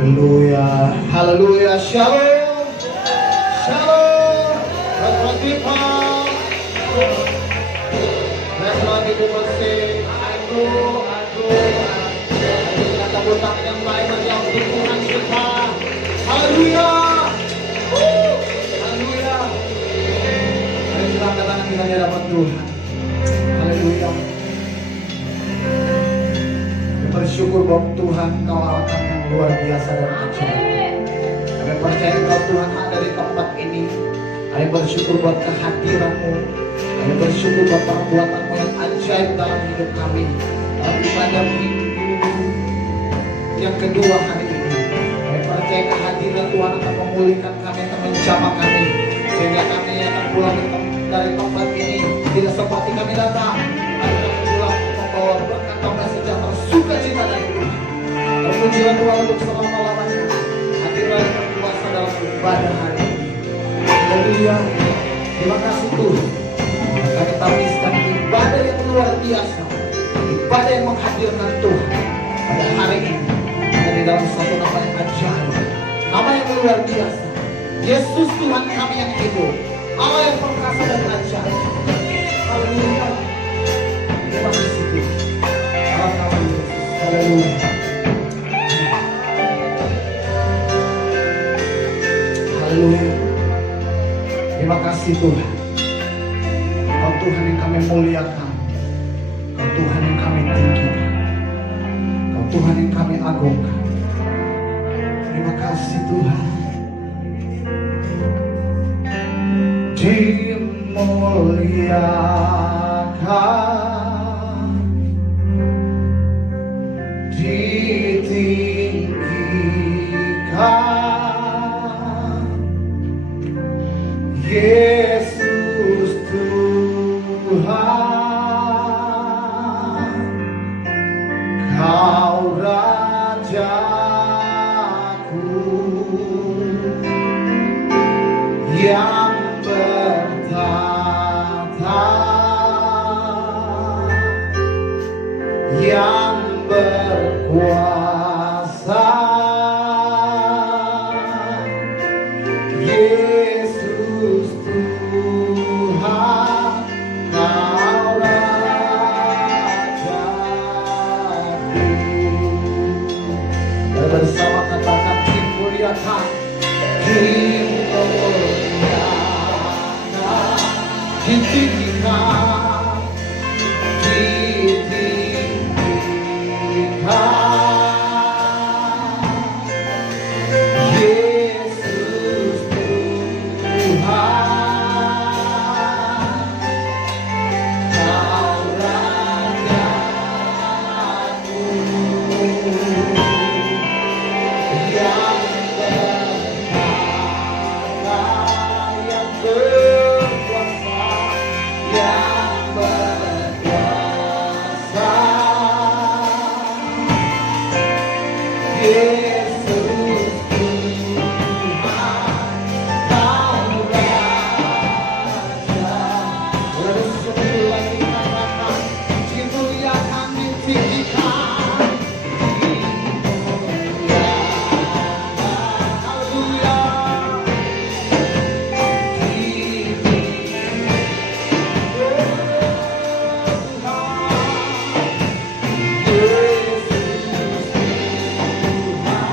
Haleluya, haleluya, shalom, shalom. Let's people, let's love people say, aku. Kita tepuk tangan yang baik bagi untuk Tuhan kita. Haleluya, haleluya. Mari kita angkat tangan kita di hadapan Tuhan. Haleluya. Bersyukur bahwa Tuhan Kau Allah yang luar biasa dan ajaib. Kami percaya Kau Tuhan ada di tempat ini. Kami bersyukur buat kehadiran-Mu. Kami bersyukur buat perbuatan-Mu yang ajaib dalam hidup kami. Dalam ibadah minggu yang kedua hari ini, kami percaya kehadiran Tuhan akan memulihkan kami, akan menjamah kami, sehingga kami akan pulang dari tempat ini tidak seperti kami datang. Kami akan pulang membawa berkat damai sejahtera, sukacita dari Tuhan. Terpujilah Tuhan untuk selama-lamanya. Hadirlah yang berkuasa dalam ibadah hari ini. Haleluya. Terima kasih Tuhan. Kami tapiskan ibadah yang luar biasa, ibadah yang menghadirkan Tuhan pada hari ini. Dari dalam satu nama yang ajaib, nama yang luar biasa, Yesus Tuhan kami yang hidup, Allah yang perkasa dan ajaib. Haleluya. Terima kasih Tuhan. Dalam nama Yesus. Haleluya. Haleluya. Terima kasih Tuhan. Kau Tuhan yang kami muliakan, Kau Tuhan yang kami tinggikan, Kau Tuhan yang kami agungkan. Terima kasih Tuhan. Dimuliakan, ditinggikan, Yesus Tuhan, Kau Rajaku yang bertata, yang berkuasa, Yesus Tuhan, Kau Rajaku. Dan bersama katakan dimuliakan, dimuliakan, ditinggikan, ditinggikan, Yesus Tuhan, Kau Rajaku yang bertata, yang berkuasa, yang berkuasa, Yesus Tuhan, Kau Raja. Lalu sekali lagi katakan, dimuliakan, ditinggikan, dimuliakan. Haleluya. Yesus Tuhan,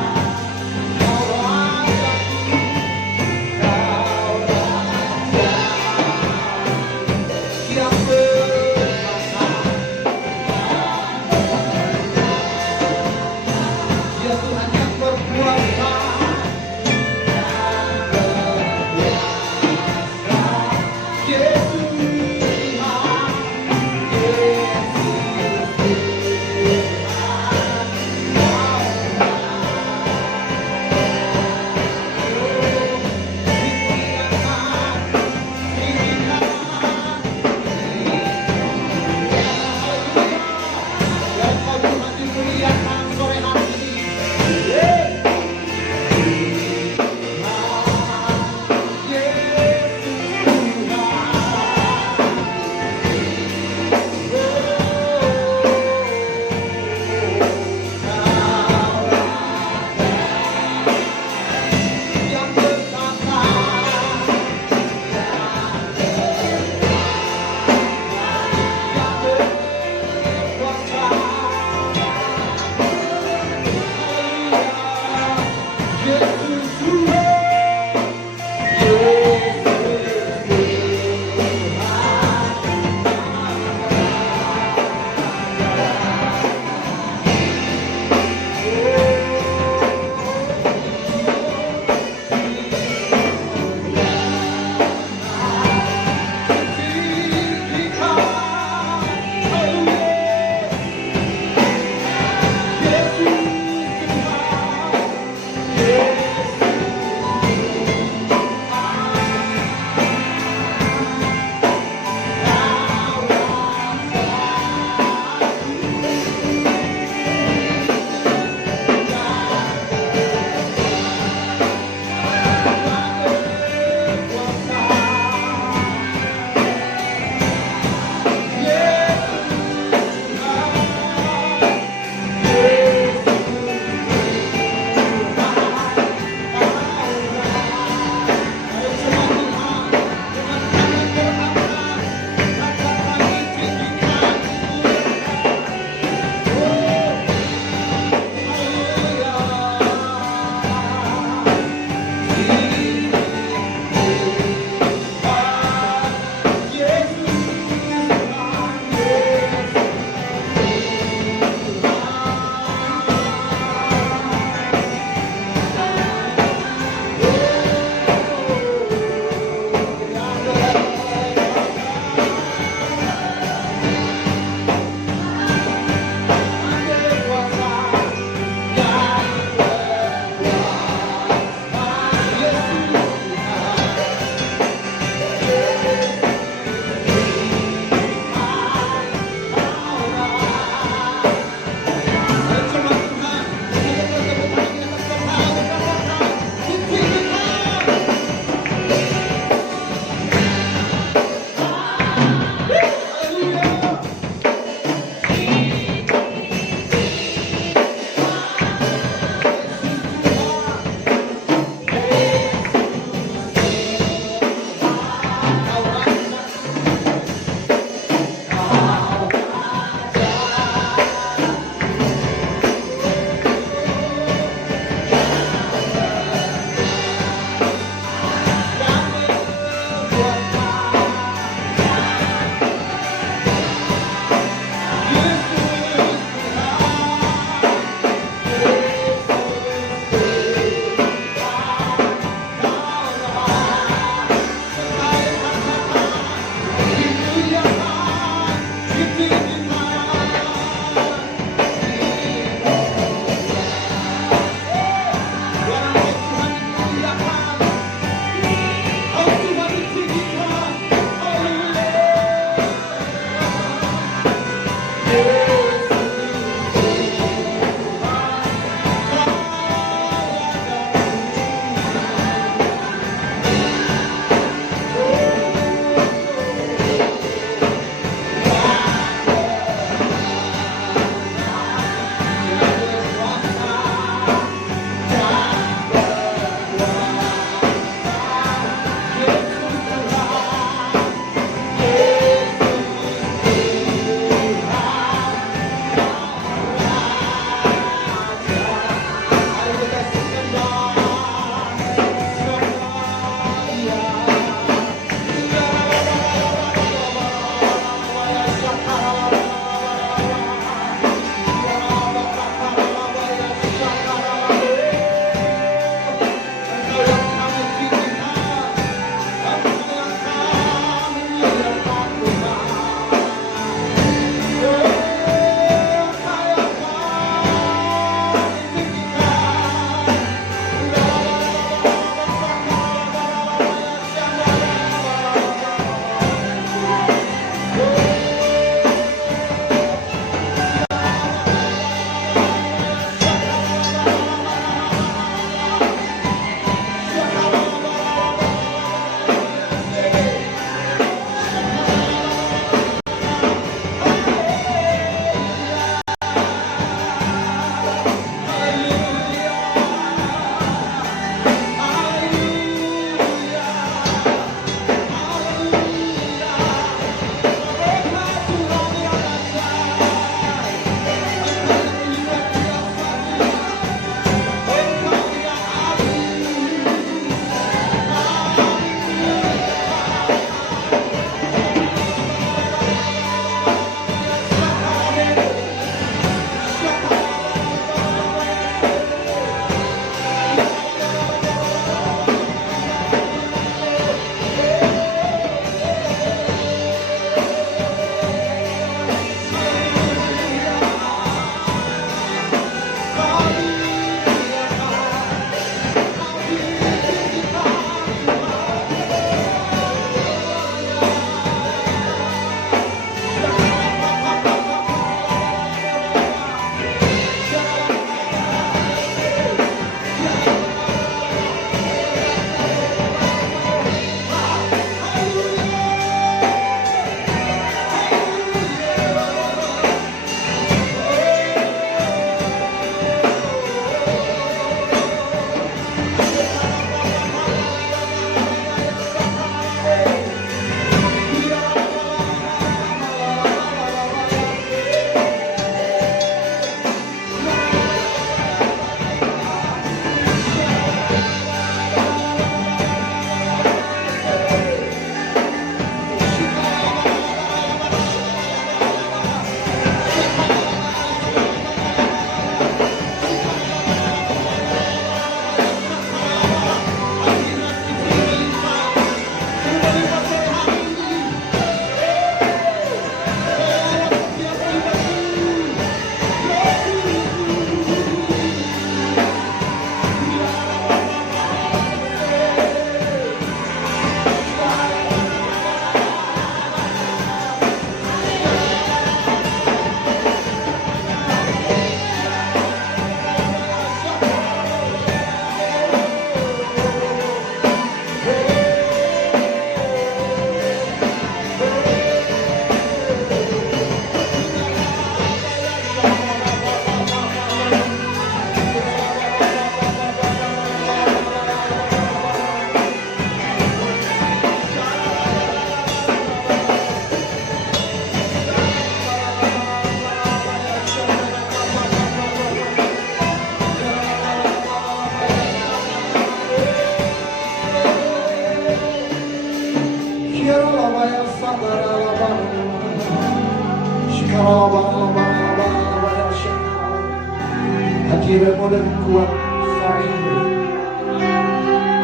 kuat sore ini.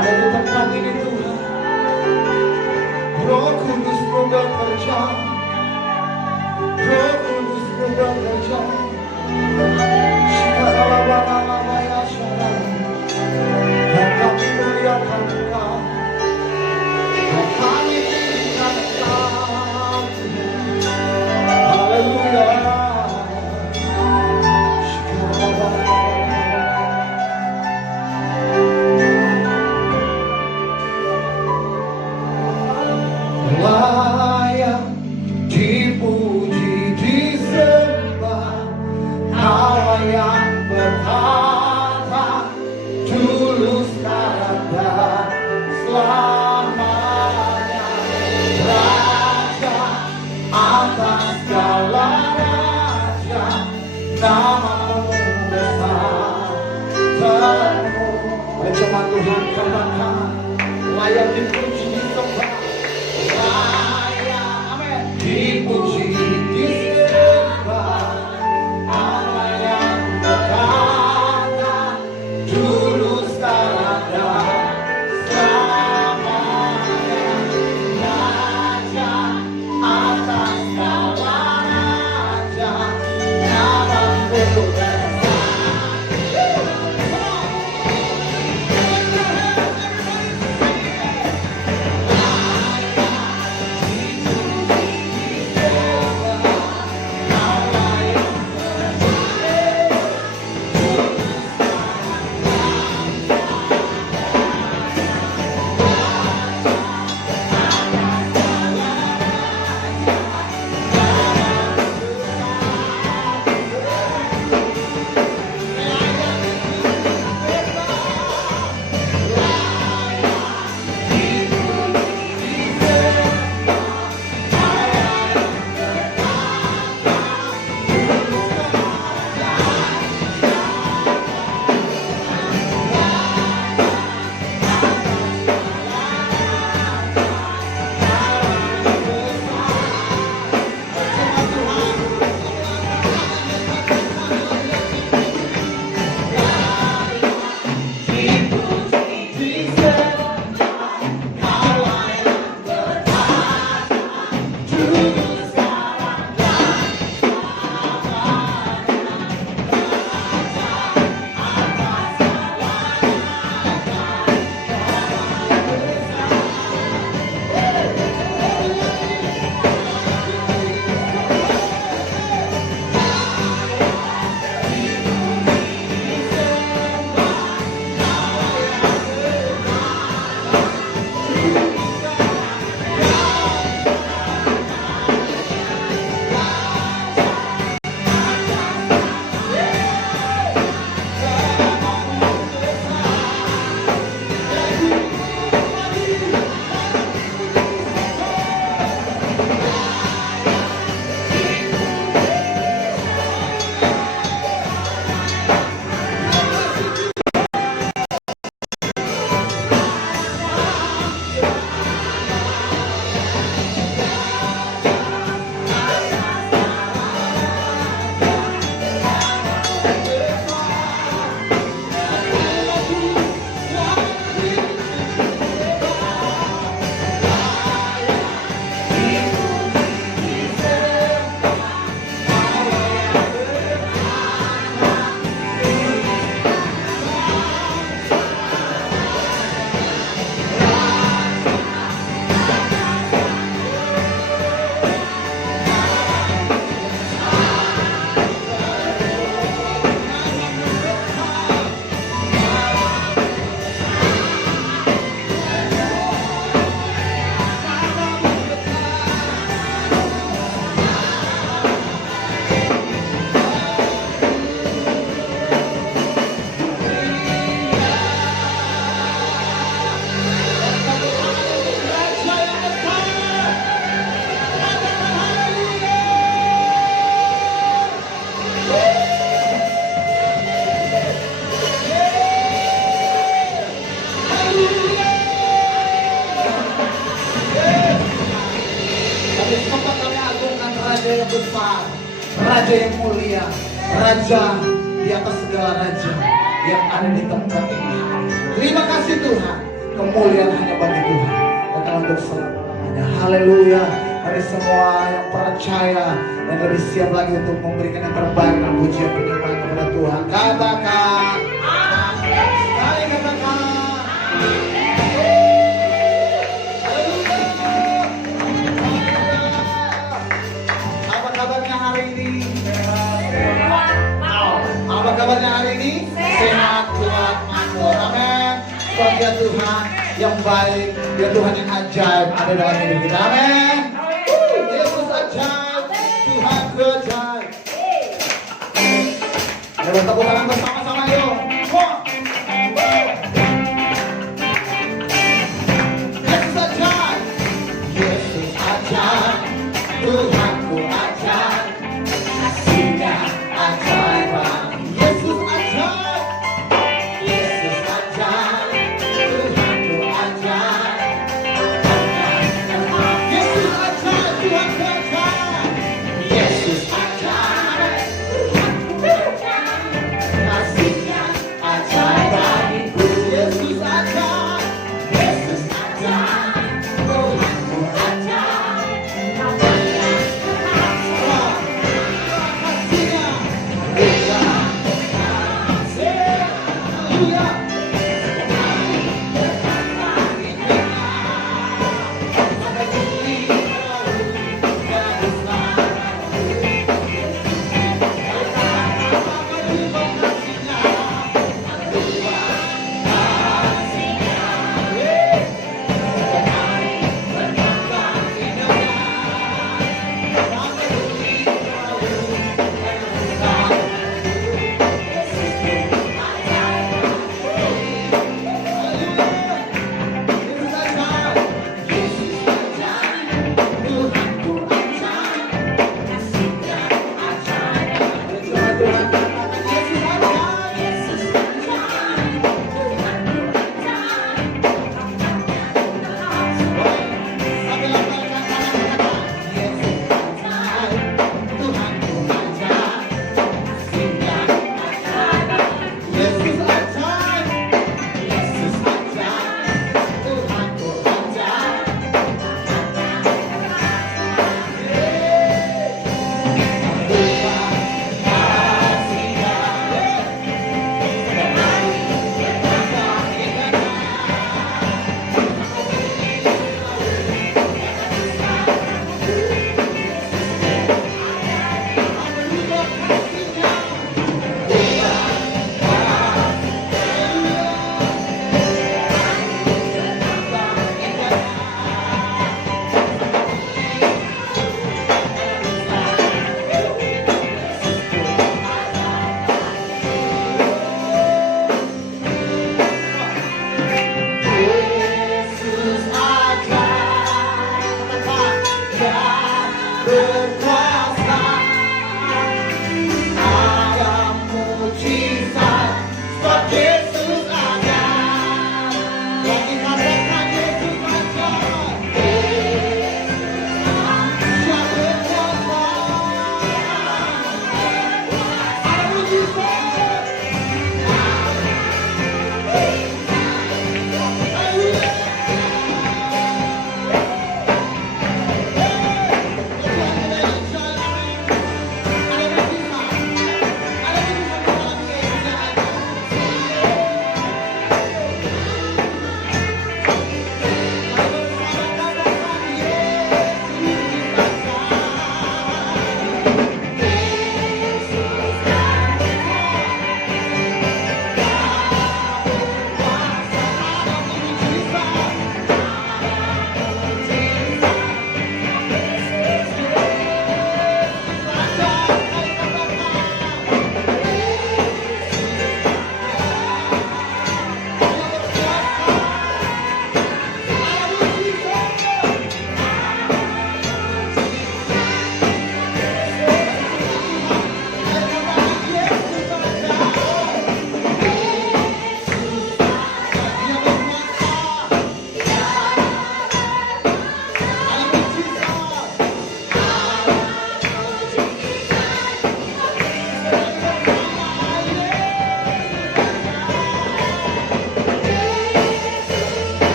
Ada di tempat ini Tuhan. Roh Kudus bekerja. Roh Kudus bekerja. Shikarababalabaya syarab. Dan kami muliakan Engkau. Dan kami tinggikan Engkau. Haleluya. Layak dipuji disembah, Kau yang bertata dulu sekarang dan selamanya, Raja atas segala raja, Namamu besar penuh. Cuma Tuhan katakan layak dipuji disembah, dipuji disembah, Allah yang berkata dulu sekarang dan selamanya, Raja atas segala raja, Namamu besar. Raja yang besar, Raja yang mulia, Raja di atas segala raja. yang ada di tempat ini. Terima kasih Tuhan, kemuliaan hanya bagi Tuhan, bahkan untuk selama-lamanya. Haleluya. Mari semua yang percaya dan lebih siap lagi untuk memberikan yang terbaik dan pujian penyembahan kepada Tuhan, katakan amin. Sekali katakan apa kabarnya hari ini? Apa kabarnya hari ini? Sehat, kuat, makmur. Amin. Sebab dia Tuhan yang baik, dia Tuhan yang ajaib ada dalam hidup kita. Amin. Yesus ajaib, Tuhan ajaib. Ada tepuk tangan bersama-sama yuk. Yesus ajaib, Yesus ajaib, Tuhanku ajaib, kasihnya ajaib. Yesus ajaib, Yesus ajaib, Tuhanku ajaib, Yesus ajaib, Tuhanku ajaib, Yesus ajaib, Tuhanku ajaib, kasihnya ajaib bagiku. Yesus ajaib, Yesus ajaib, Tuhanku ajaib,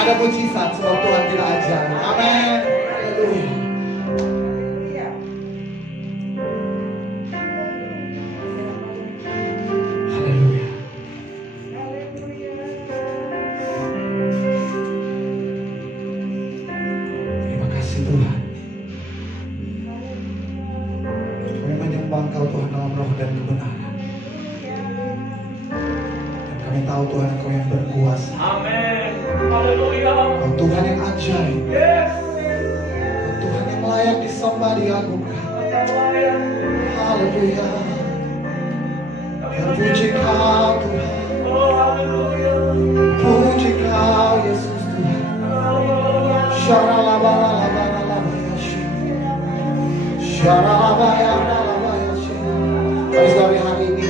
Ada mujizat sebab Tuhan kita ajar. Amin. Haleluya. Haleluya. Terima kasih Tuhan. Kami menyembah Engkau Tuhan dalam roh dan kebenaran. Dan kami tahu Tuhan Engkau yang berkuasa. Amin. Haleluya. Engkau Tuhan yang ajaib. Yes. Engkau Tuhan yang layak disembah, diagungkan. Haleluya. Puji Kau Tuhan. Oh, haleluya. Puji Kau Yesus Tuhan. Syaralabalalabalalabayashi. Syaralabayalabayashi. Pada sore hari ini,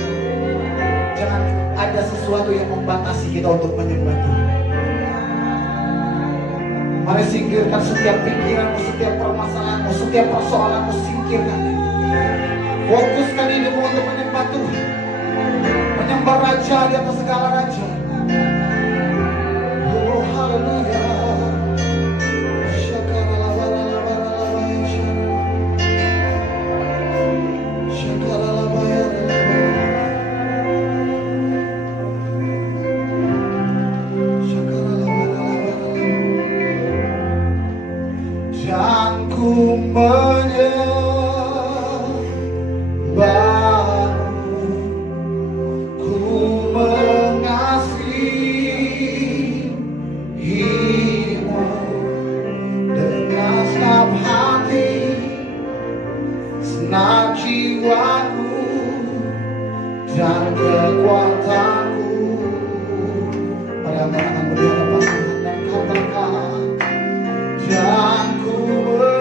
jangan ada sesuatu yang membatasi kita untuk menyembah Tuhan. Mari singkirkan setiap pikiranmu, setiap permasalahanmu, setiap persoalanmu, singkirkan. Fokuskan hidupmu untuk menyembah Tuhan. Menyembah Raja di atas segala Raja. Oh haleluya. Dan ku menyembahmu, ku mengasihimu dengan segenap hati, segenap jiwaku dan kekuatanku. Mari angkat tangan di hadapan Tuhan dan katakan, dan ku menyembahmu,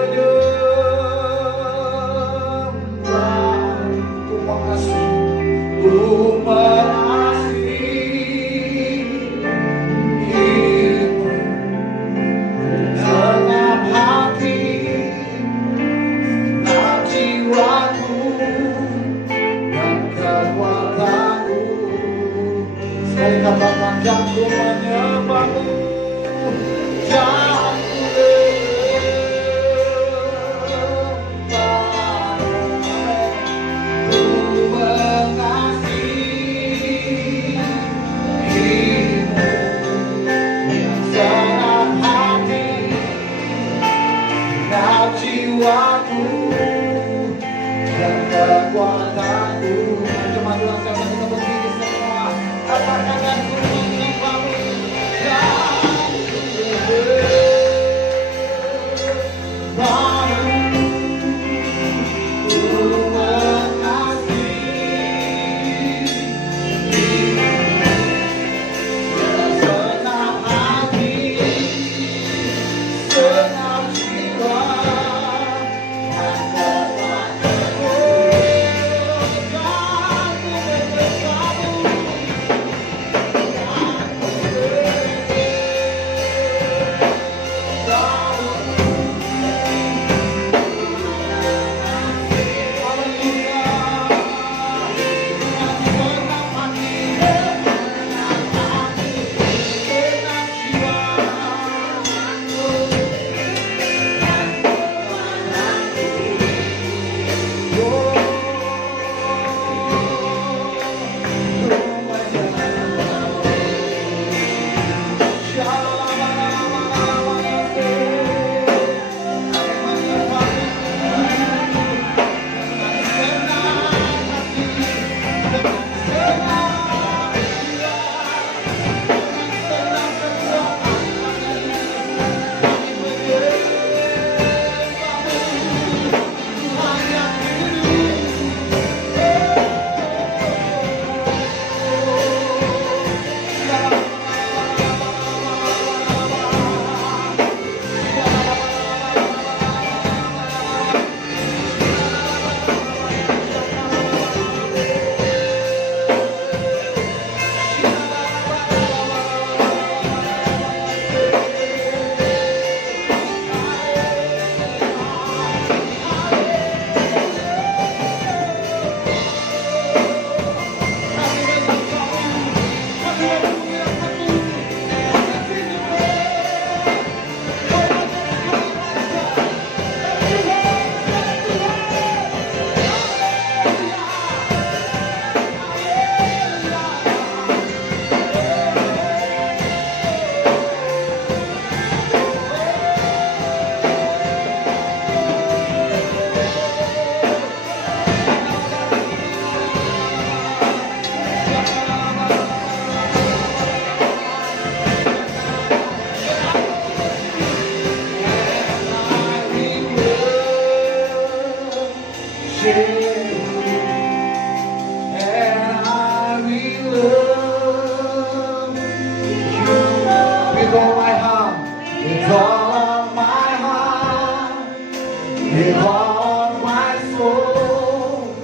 with all my soul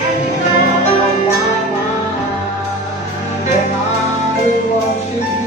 and with all my mind, and I worship you.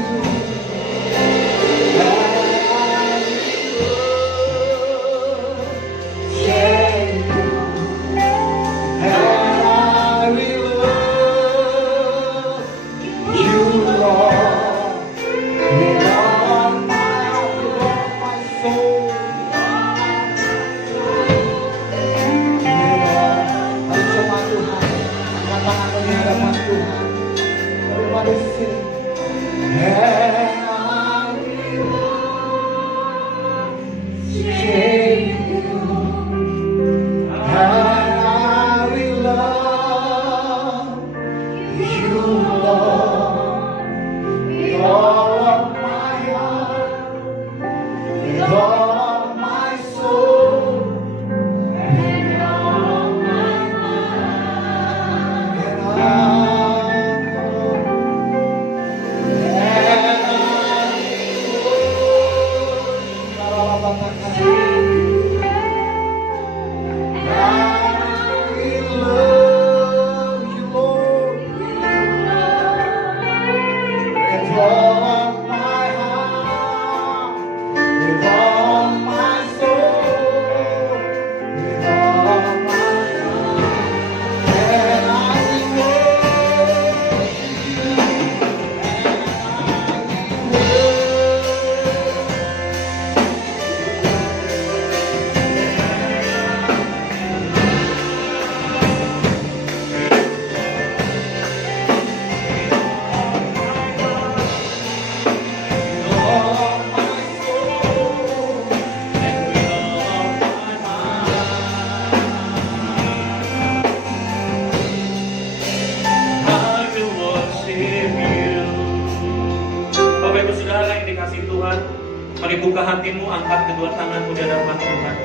Mari buka hatimu, angkat kedua tanganmu di hadapan Tuhan.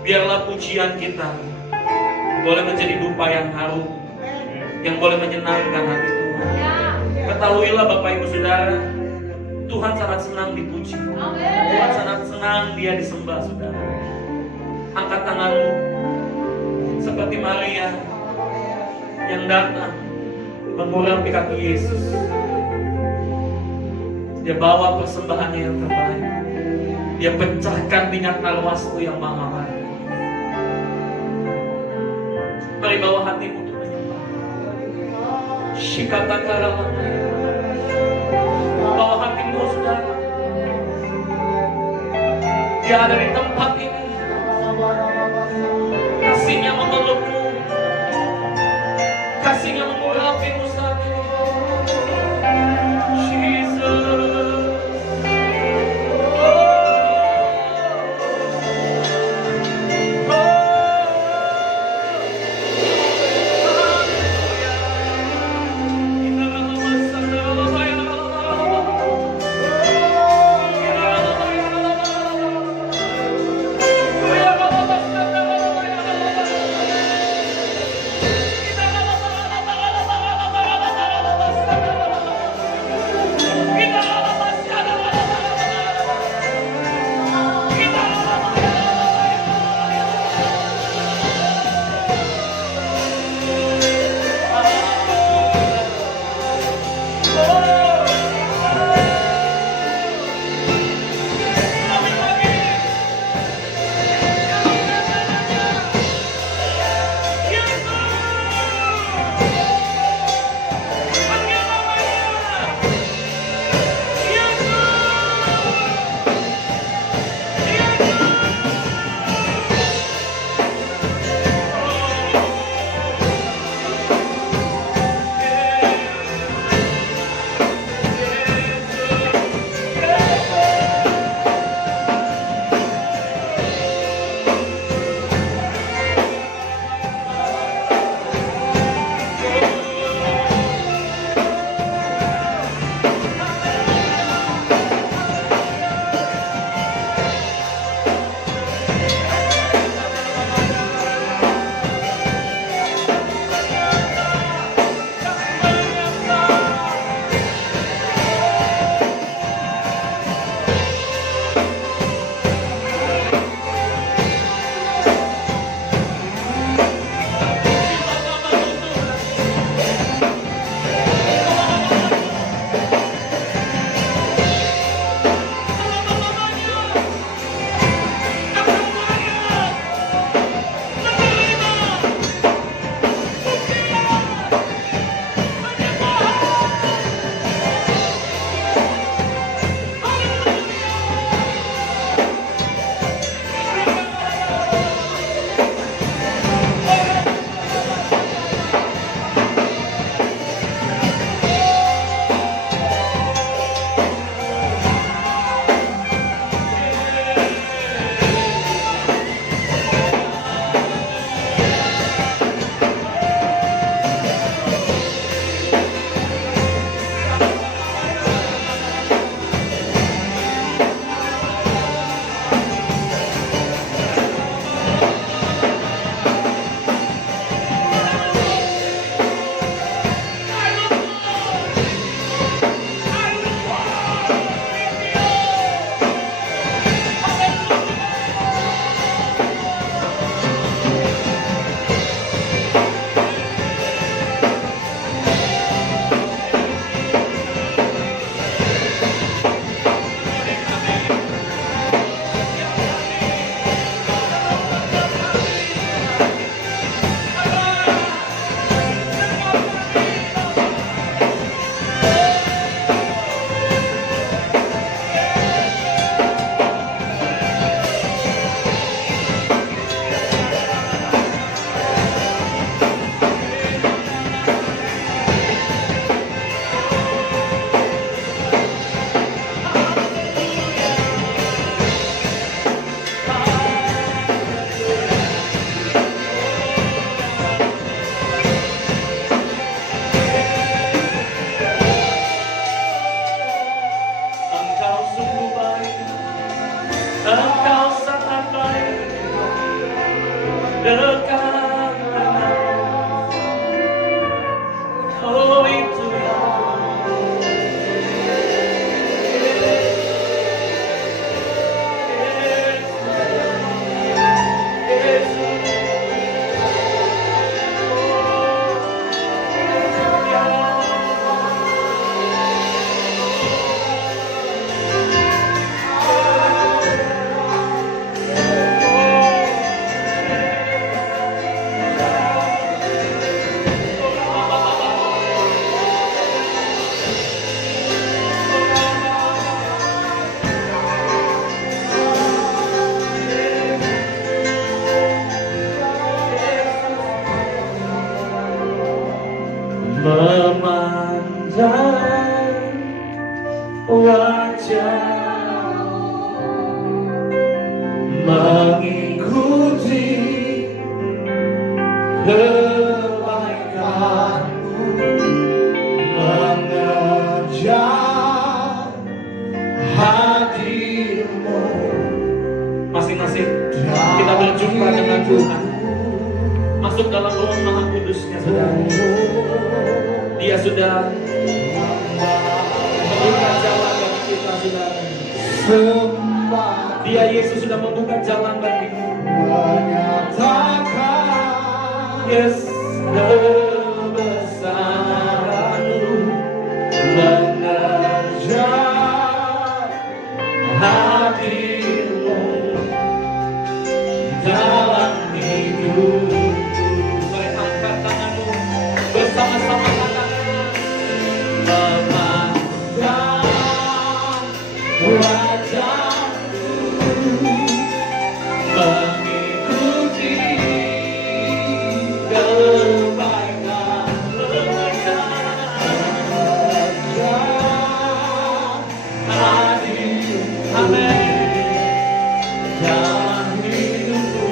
Biarlah pujian kita boleh menjadi dupa yang harum, yang boleh menyenangkan hati Tuhan. Ketahuilah Bapak Ibu Saudara, Tuhan sangat senang dipuji. Tuhan sangat senang Dia disembah, saudara. Angkat tanganmu seperti Maria yang datang mengurapi kaki Yesus. Dia bawa persembahannya yang terbaik. Dia pecahkan minyak alwastu yang mahal. Mari bawa hatimu untuk menyembah. Shikatakara. Bawa hatimu, saudara. Dia ada di tempat ini. Kasihnya memelukmu. Kasihnya mengurapimu saat ini. Jesus. mengikuti kebaikanmu, mengejar hadirmu. Masing-masing kita berjumpa dengan Tuhan. Masuk dalam ruang Maha Kudusnya, saudara. Dia sudah membuka jalan bagi kita, saudara. Dia Yesus sudah membuka jalan bagimu. Menyatakan Yes, kebesaranmu, mengejar hadirmu dalam hidup. Mari angkat tanganmu bersama-sama, katakan Memandang wajahmu, mengikuti kebaikan, mengejar hadir. Amin. Dalam hidupku.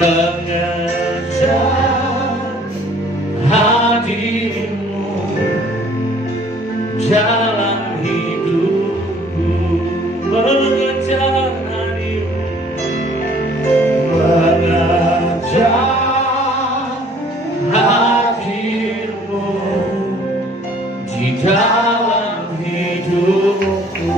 Mengejar hadirmu dalam hidupku, mengejar hadirmu, mengejar hadirmu di dalam hidupku.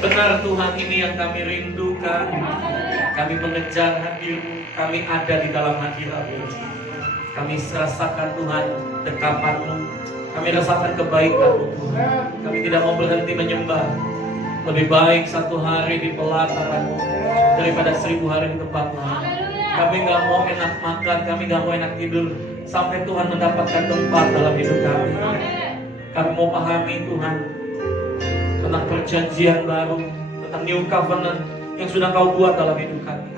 Benar Tuhan, ini yang kami rindukan. Kami mengejar hadir-Mu, kami ada di dalam hadirat-Mu. Kami rasakan Tuhan dekapan-Mu, kami rasakan kebaikan-Mu Tuhan. Kami tidak mau berhenti menyembah. Lebih baik satu hari di pelataran-Mu daripada 1000 hari di tempat-Mu. Kami gak mau enak makan, kami gak mau enak tidur sampai Tuhan mendapatkan tempat dalam hidup kami. Kami mau pahami Tuhan tentang perjanjian baru, tentang new covenant yang sudah Kau buat dalam hidup kami.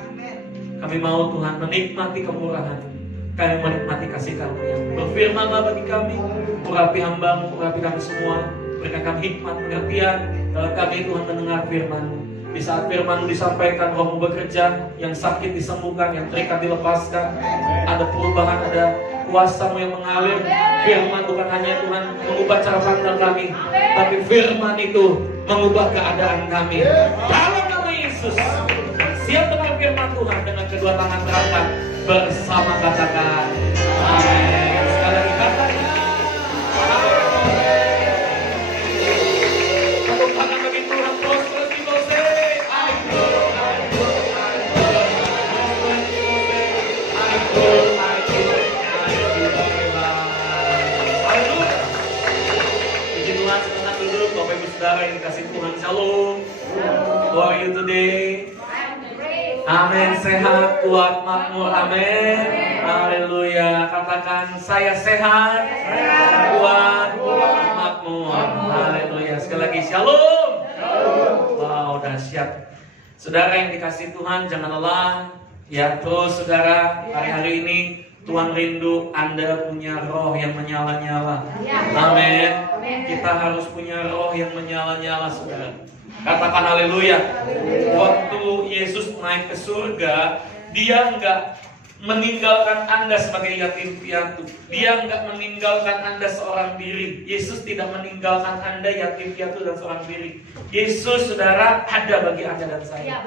Kami mau Tuhan menikmati kemurahan, kami menikmati kasih karunia. Berfirmanlah bagi kami, urapi hamba-Mu, urapi kami semua, berikan kami hikmat, pengertian dalam kami Tuhan mendengar firman-Mu. Di saat firman-Mu disampaikan, Roh-Mu bekerja, yang sakit disembuhkan, yang terikat dilepaskan, ada perubahan, ada kuasa-Mu yang mengalir. Firman bukan hanya Tuhan mengubah cara pandang kami, tapi firman itu mengubah keadaan kami. Dalam nama Yesus, siap dengan firman Tuhan dengan kedua tangan terangkat bersama, katakan amin. Sekali lagi katakan tepuk tangan bagi Tuhan. Terus people say I go, I go, I go, I go, I go. Haleluya. Puji Tuhan, sebentar duduk Bapak Ibu Saudara yang dikasih Tuhan. Shalom. How are you today? Amin, sehat, kuat, makmur, amin. Haleluya. Katakan, saya sehat, kuat, makmur. dahsyat. Saudara yang dikasihi Tuhan, jangan lelah. Ya, terus saudara, hari-hari ini Tuhan rindu Anda punya roh yang menyala-nyala. Amin. Kita harus punya roh yang menyala-nyala, saudara. Katakan haleluya. Waktu Yesus naik ke surga, Dia enggak meninggalkan Anda sebagai yatim piatu. Dia enggak meninggalkan Anda seorang diri. Yesus tidak meninggalkan Anda yatim piatu dan seorang diri. Yesus, saudara, ada bagi Anda dan saya.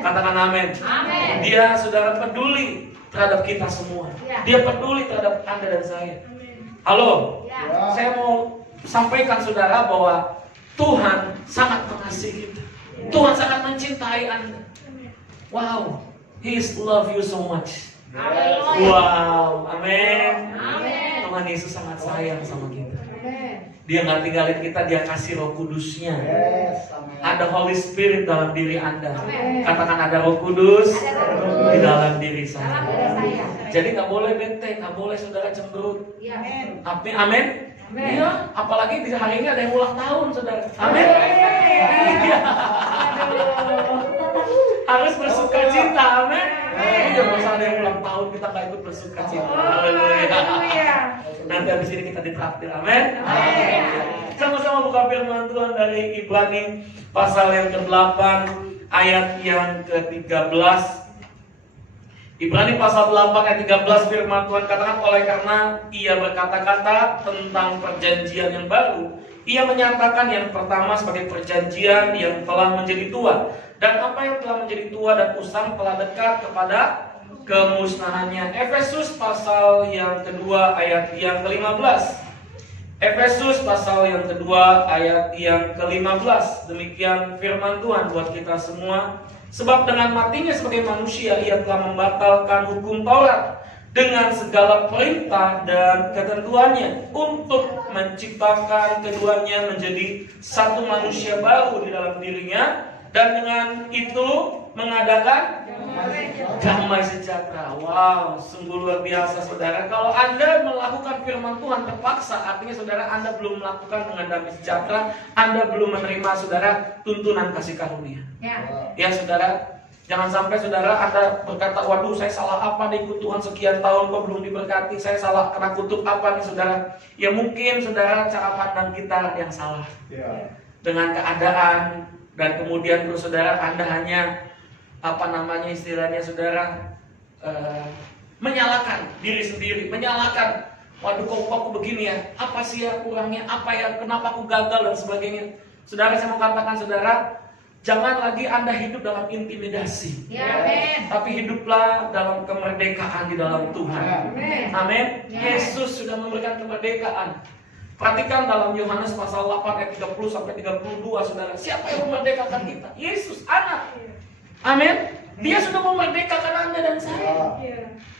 Katakan amin. Dia, saudara, peduli terhadap kita semua. Dia peduli terhadap Anda dan saya. Halo, saya mau sampaikan saudara bahwa Tuhan sangat mengasihi kita. Tuhan sangat mencintai Anda. Wow, He love you so much. Wow, amin. Tuhan Yesus sangat sayang sama kita. Dia nggak tinggalin kita, Dia kasih Roh Kudusnya. Ada Holy Spirit dalam diri Anda. Katakan ada Roh Kudus di dalam diri saya. Jadi nggak boleh bete, nggak boleh saudara cemberut. Amin. Iya, apalagi di hari ini ada yang ulang tahun, saudara. Amin. Iya. Harus bersuka cita, amin. Iya, masa ada yang ulang tahun kita nggak ikut bersuka cita. Haleluya. Nanti habis ini kita ditraktir, amin. Sama-sama buka firman Tuhan dari Ibrani pasal yang ke-8 ayat yang ke-13. Ibrani pasal 8 ayat 13 firman Tuhan katakan, oleh karena ia berkata-kata tentang perjanjian yang baru, ia menyatakan yang pertama sebagai perjanjian yang telah menjadi tua, dan apa yang telah menjadi tua dan usang telah dekat kepada kemusnahannya. Efesus pasal yang kedua ayat yang ke-15. Efesus pasal yang kedua ayat yang ke-15. Demikian firman Tuhan buat kita semua. Sebab dengan matinya sebagai manusia, ia telah membatalkan hukum Taurat dengan segala perintah dan ketentuannya untuk menciptakan keduanya menjadi satu manusia baru di dalam dirinya, dan dengan itu mengadakan damai sejahtera. Wow, sungguh luar biasa saudara. Kalau Anda melakukan firman Tuhan terpaksa, artinya saudara Anda belum melakukan dengan damai sejahtera. Anda belum menerima saudara tuntunan kasih karunia. Ya saudara, jangan sampai saudara Anda berkata, waduh saya salah apa nih, ikut Tuhan sekian tahun kok belum diberkati, saya salah kena kutuk apa nih saudara. Ya mungkin saudara cara pandang kita yang salah dengan keadaan. Dan kemudian terus saudara Anda hanya istilahnya saudara menyalahkan diri sendiri, menyalahkan, waduh kok aku begini ya, apa sih ya kurangnya, apa ya, kenapa aku gagal dan sebagainya. Saudara, saya mau katakan saudara, jangan lagi Anda hidup dalam intimidasi, tapi hiduplah dalam kemerdekaan di dalam Tuhan. Amin. Yesus sudah memberikan kemerdekaan. Perhatikan dalam Yohanes pasal 8 ayat 30 sampai 32 saudara. Siapa yang memerdekakan kita? Yesus, anak. Amin. Dia sudah memerdekakan Anda dan saya.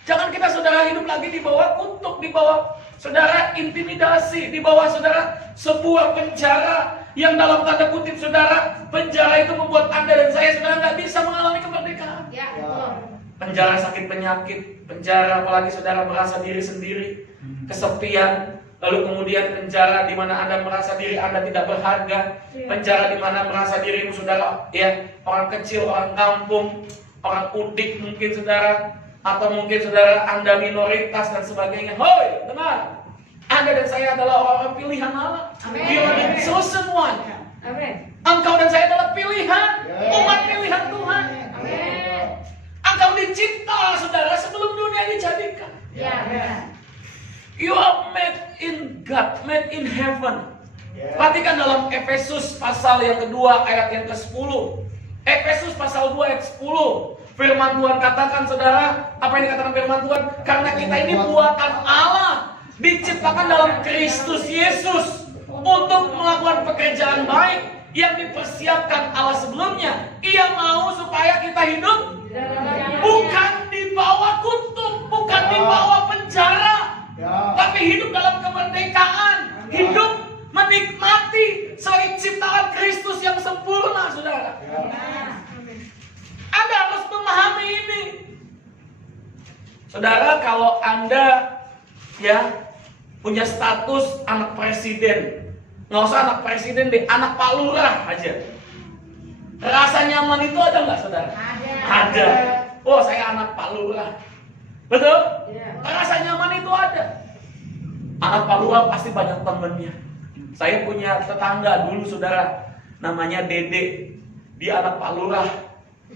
Jangan kita saudara hidup lagi di bawah kutuk, di bawah saudara intimidasi, di bawah saudara sebuah penjara yang dalam tanda kutip saudara, penjara itu membuat Anda dan saya saudara nggak bisa mengalami kemerdekaan. Penjara sakit penyakit, penjara apalagi saudara merasa diri sendiri, kesepian. Lalu kemudian penjara di mana Anda merasa diri Anda tidak berharga, penjara di mana merasa dirimu saudara ya orang kecil, orang kampung, orang udik mungkin saudara, atau mungkin saudara Anda minoritas dan sebagainya. Hoi, dengar, Anda dan saya adalah orang pilihan Allah. You are the chosen one. Engkau dan saya adalah pilihan, umat pilihan Tuhan. Engkau dicipta saudara sebelum dunia dijadikan. You are made in God, made in heaven. Perhatikan dalam Efesus pasal yang kedua ayat yang ke-10. Efesus pasal 2 ayat 10. Firman Tuhan katakan saudara, apa yang dikatakan firman Tuhan? Karena kita ini buatan Allah, diciptakan dalam Kristus Yesus untuk melakukan pekerjaan baik yang dipersiapkan Allah sebelumnya. Ia mau supaya kita hidup bukan di bawah kutuk, bukan di bawah penjara, tapi hidup dalam kemerdekaan, hidup menikmati sebagai ciptaan Kristus yang sempurna, saudara. Anda harus memahami ini, saudara. Kalau Anda ya punya status anak presiden, nggak usah anak presiden deh, anak Pak Lurah aja. Rasa nyaman itu ada nggak saudara? Ada. Oh, saya anak Pak Lurah. Betul? Rasa nyaman itu ada. Anak Pak Lurah pasti banyak temennya. Saya punya tetangga dulu saudara, namanya Dede. Dia anak Pak Lurah.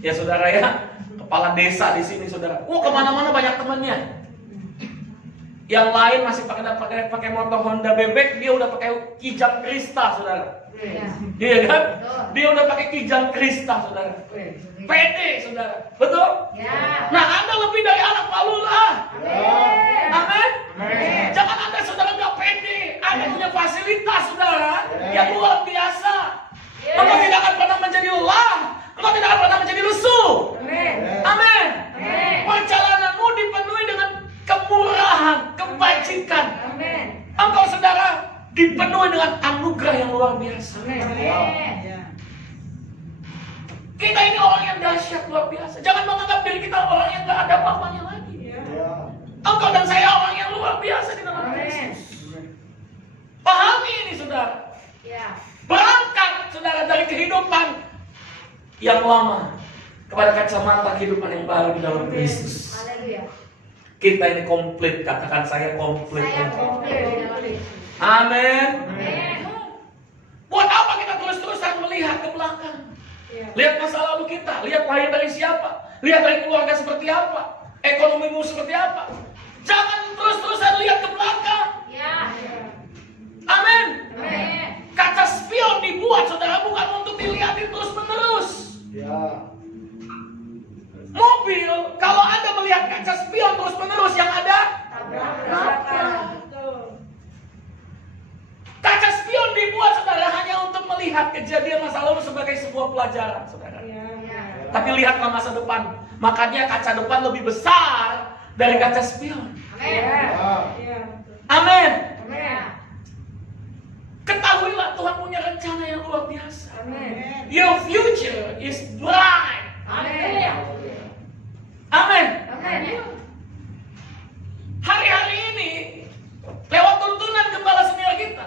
Ya saudara ya, kepala desa di sini saudara. Kemana-mana banyak temennya. Yang lain masih pakai motor Honda bebek, dia udah pakai Kijang Krista saudara. Iya kan? Dia udah pakai Kijang Krista saudara. Pede saudara, betul? Nah, Anda lebih dari anak Pak Lurah. Amin. Jangan Anda saudara nggak pede. Anda punya fasilitas saudara yang luar biasa. Engkau tidak akan pernah menjadi lelah. Engkau tidak akan pernah menjadi lesu. Amin. Perjalananmu dipenuhi dengan kemurahan, kebajikan. Engkau saudara dipenuhi dengan anugerah yang luar biasa. Kita ini orang yang dahsyat luar biasa. Jangan menganggap diri kita orang yang gak ada apa-apanya lagi. Engkau dan saya orang yang luar biasa di dalam Kristus. Pahami ini saudara. Berangkat saudara dari kehidupan yang lama kepada kacamata kehidupan yang baru di dalam Kristus. Kita ini komplit, katakan saya komplit. Amin. Buat apa kita terus-terusan melihat ke belakang? Lihat masa lalu kita, lihat lahir dari siapa, lihat dari keluarga seperti apa, ekonomimu seperti apa. Jangan terus-terusan lihat ke belakang. Amin. Kaca spion dibuat saudara bukan untuk dilihatin terus-menerus. Mobil, kalau Anda melihat kaca spion terus-menerus yang ada kaca spion dibuat saudara hanya untuk melihat kejadian masa lalu sebagai sebuah pelajaran saudara. Tapi lihatlah masa depan. Makanya kaca depan lebih besar dari kaca spion. Amin. Ketahuilah Tuhan punya rencana yang luar biasa. Your future is bright. Amin. Hari-hari ini lewat tuntunan gembala senior kita,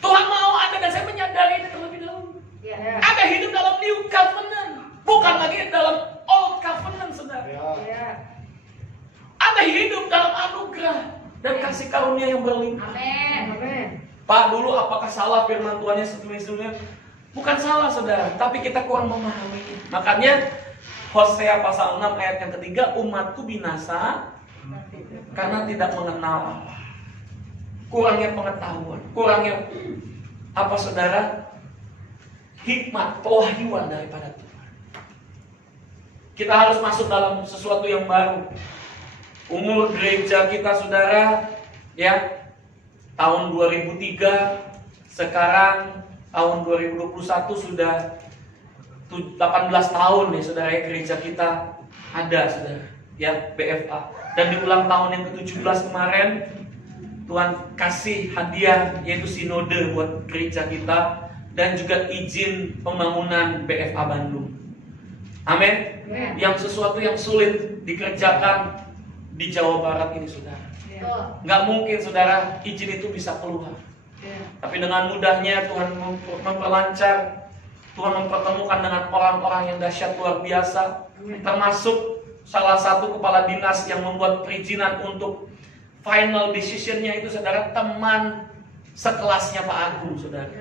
Tuhan mau Anda dan saya menyadari ini terlebih dahulu. Anda hidup dalam new covenant, bukan lagi dalam old covenant saudara. Anda hidup dalam anugerah dan kasih karunia yang berlimpah. Pak, dulu apakah salah firman Tuhannya sebelumnya? Bukan salah saudara, tapi kita kurang memahami. Makanya Hosea pasal 6 ayat yang ketiga, umatku binasa karena tidak mengenal Allah. Kurangnya pengetahuan, kurangnya apa saudara? Hikmat, pewahyuan daripada Tuhan. Kita harus masuk dalam sesuatu yang baru. Umur gereja kita saudara, ya, tahun 2003, sekarang tahun 2021 sudah 18 tahun ya saudara ya gereja kita ada saudara ya BFA. Dan di ulang tahun yang ke-17 kemarin Tuhan kasih hadiah yaitu sinode buat gereja kita dan juga izin pembangunan BFA Bandung. Amin. Yang sesuatu yang sulit dikerjakan di Jawa Barat ini saudara. Nggak mungkin saudara izin itu bisa keluar. Tapi dengan mudahnya Tuhan memperlancar, Tuhan mempertemukan dengan orang-orang yang dahsyat luar biasa, termasuk salah satu kepala dinas yang membuat perizinan untuk final decision-nya itu saudara teman sekelasnya Pak Agung saudara.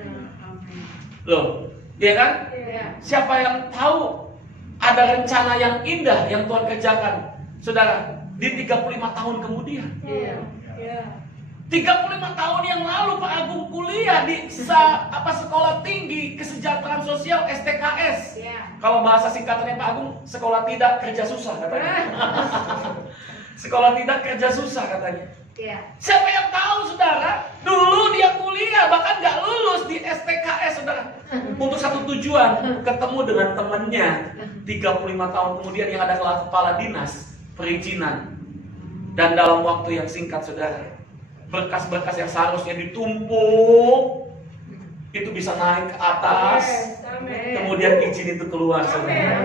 Loh, dia kan? Siapa yang tahu ada rencana yang indah yang Tuhan kerjakan saudara di 35 tahun kemudian. 35 tahun yang lalu Pak Agung kuliah di Sekolah Tinggi Kesejahteraan Sosial STKS. Kalau bahasa singkatannya Pak Agung, sekolah tidak kerja susah katanya. Sekolah tidak kerja susah katanya. Siapa yang tahu saudara, dulu dia kuliah bahkan nggak lulus di STKS saudara. Untuk satu tujuan, ketemu dengan temannya 35 tahun kemudian yang ada kepala dinas perizinan. Dan dalam waktu yang singkat saudara, berkas-berkas yang seharusnya ditumpuk itu bisa naik ke atas. Kemudian izin itu keluar saudara.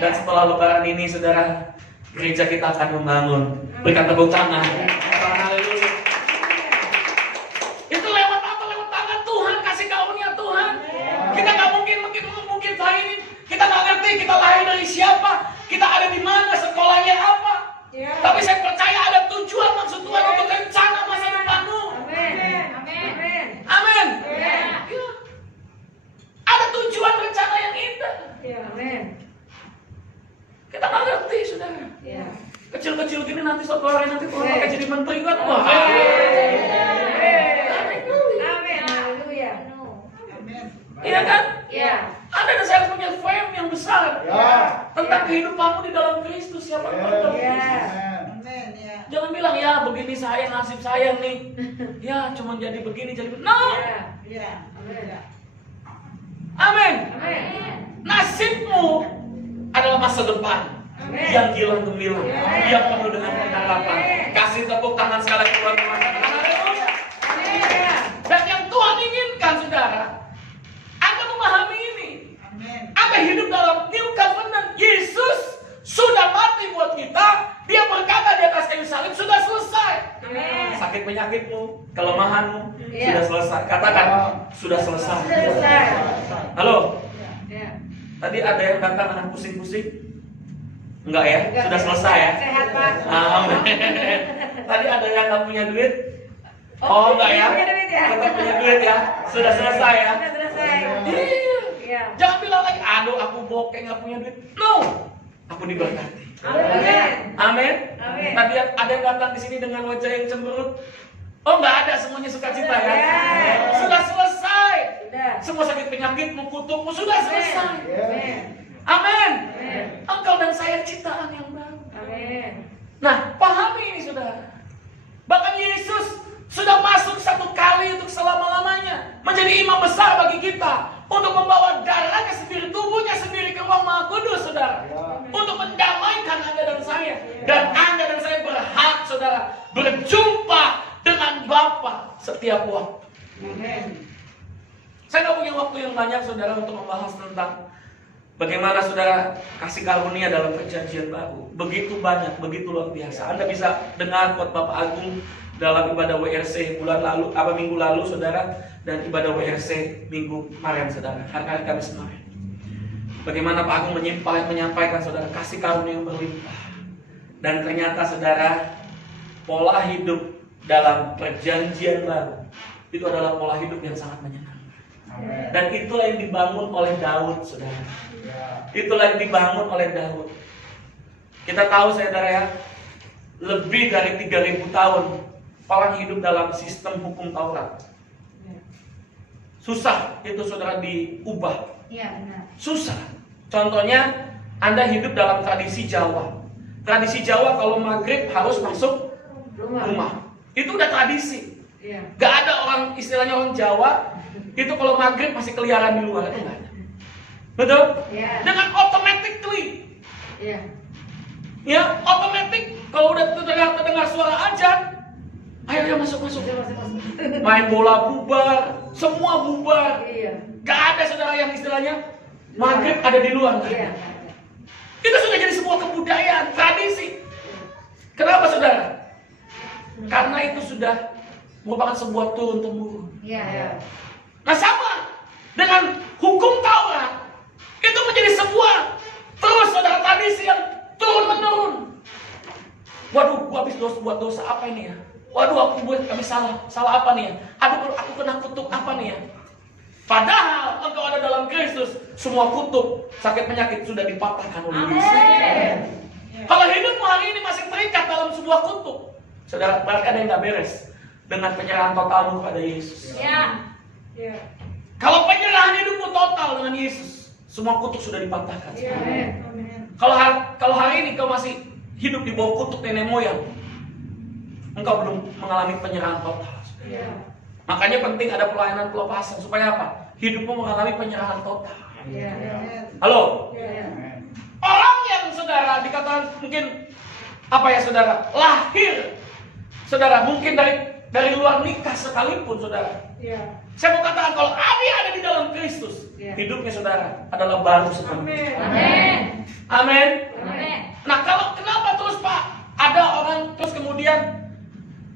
Dan setelah lebaran ini saudara, gereja kita akan membangun. Berikan tepuk tangan. Haleluya. Itu lewat apa? Lewat tangan Tuhan, kasih karunia Tuhan. Kita nggak mungkin suatu hari nanti Tuhan akan jadi menteri kan? Wah. Amin. Haleluya. Iya kan? Ya. Anda dan saya harus punya fame yang besar tentang kehidupanmu di dalam Kristus. Siapa yang tahu? Jangan bilang ya begini saya, nasib saya nih. Ya cuma jadi begini, jadi begini. No. Amin. Nasibmu adalah masa depan yang gilang gemilang, yang penuh dengan pengharapan. Kasih tepuk tangan sekali lagi buat Tuhan. Haleluya. Dan yang Tuhan inginkan, saudara, Anda memahami ini. Anda hidup dalam New Covenant. Yesus sudah mati buat kita. Dia berkata di atas kayu salib, sudah selesai. Sakit penyakitmu, kelemahanmu, sudah selesai. Katakan, sudah selesai. Halo? Tadi ada yang datang anak pusing-pusing? Enggak ya? Sudah selesai ya? Sehat, Pak. Amin. Tadi ada yang nggak punya duit? Oh enggak ya? Punya duit ya? Tetap punya duit ya? Sudah selesai ya? Sudah selesai. Iya. Jangan bilang lagi, aduh aku bokeh nggak punya duit. No, aku diberkati. Amin. Amin. Amin. Tadi ada yang datang di sini dengan wajah yang cemberut. Oh enggak ada, semuanya sukacita ya? Sudah selesai. Sudah. Semua sakit penyakitmu, kutukmu sudah selesai. Amin. Amin. Amin. Engkau dan saya ciptaan yang baru. Amin. Nah, pahami ini saudara. Bahkan Yesus sudah masuk satu kali untuk selama-lamanya menjadi imam besar bagi kita untuk membawa darahnya sendiri, tubuhnya sendiri ke ruang Maha Kudus, saudara. Untuk mendamaikan Anda dan saya. Dan Anda dan saya berhak, saudara, berjumpa dengan Bapa setiap waktu. Saya nggak punya waktu yang banyak, saudara, untuk membahas tentang bagaimana saudara kasih karunia dalam perjanjian baru. Begitu banyak, begitu luar biasa. Anda bisa dengar khotbah Bapak Agung dalam ibadah WRC minggu lalu, saudara, dan ibadah WRC minggu kemarin, saudara, hari Kamis kemarin. Bagaimana Pak Agung menyampaikan, saudara, kasih karunia yang berlimpah. Dan ternyata, saudara, pola hidup dalam perjanjian baru itu adalah pola hidup yang sangat menyenangkan. Dan itulah yang dibangun oleh Daud, saudara. Itulah yang dibangun oleh Daud. Kita tahu, saudara, ya, lebih dari 3.000 tahun orang hidup dalam sistem hukum Taurat. Susah itu, saudara, diubah. Iya, benar. Susah. Contohnya, Anda hidup dalam tradisi Jawa. Tradisi Jawa kalau maghrib harus masuk rumah. Itu udah tradisi. Iya. Gak ada orang, istilahnya orang Jawa, itu kalau maghrib masih keliaran di luar, itu gak ada. Betul? Iya. Dengan automatically. Iya. Ya, otomatis kalau udah terdengar suara azan, ayo masuk. Main bola bubar, semua bubar. Iya. Gak ada, saudara, yang istilahnya maghrib ada di luar. Iya. Itu sudah jadi sebuah kebudayaan, tradisi. Kenapa, saudara? Karena itu sudah merupakan sebuah turun-temurun. Iya. Nah, sama dengan hukum Taurat, itu menjadi sebuah terus, saudara, tradisi yang turun-menurun. Waduh, gua habis buat dosa apa ini ya? Waduh, aku habis salah apa nih ya? Aduh, aku kena kutuk apa nih ya? Padahal engkau ada dalam Kristus, semua kutuk, sakit penyakit sudah dipatahkan oleh Yesus. Kalau hidupmu hari ini masih terikat dalam sebuah kutuk, saudara, berarti ada yang gak beres dengan penyerahan totalmu kepada Yesus. Iya. Kalau penyerahan hidupmu total dengan Yesus, semua kutuk sudah dipatahkan. Kalau hari ini kau masih hidup di bawah kutuk nenek moyang, engkau belum mengalami penyerahan total. Makanya penting ada pelayanan pelepasan. Supaya apa? Hidupmu mengalami penyerahan total. Halo? Orang yang, saudara, dikatakan mungkin apa ya, saudara, lahir, saudara, mungkin dari luar nikah sekalipun, saudara. Saya mau katakan, kalau ada di dalam Kristus, hidupnya, saudara, adalah baru sepenuhnya. Amin. Nah, kenapa terus, Pak? Ada orang terus kemudian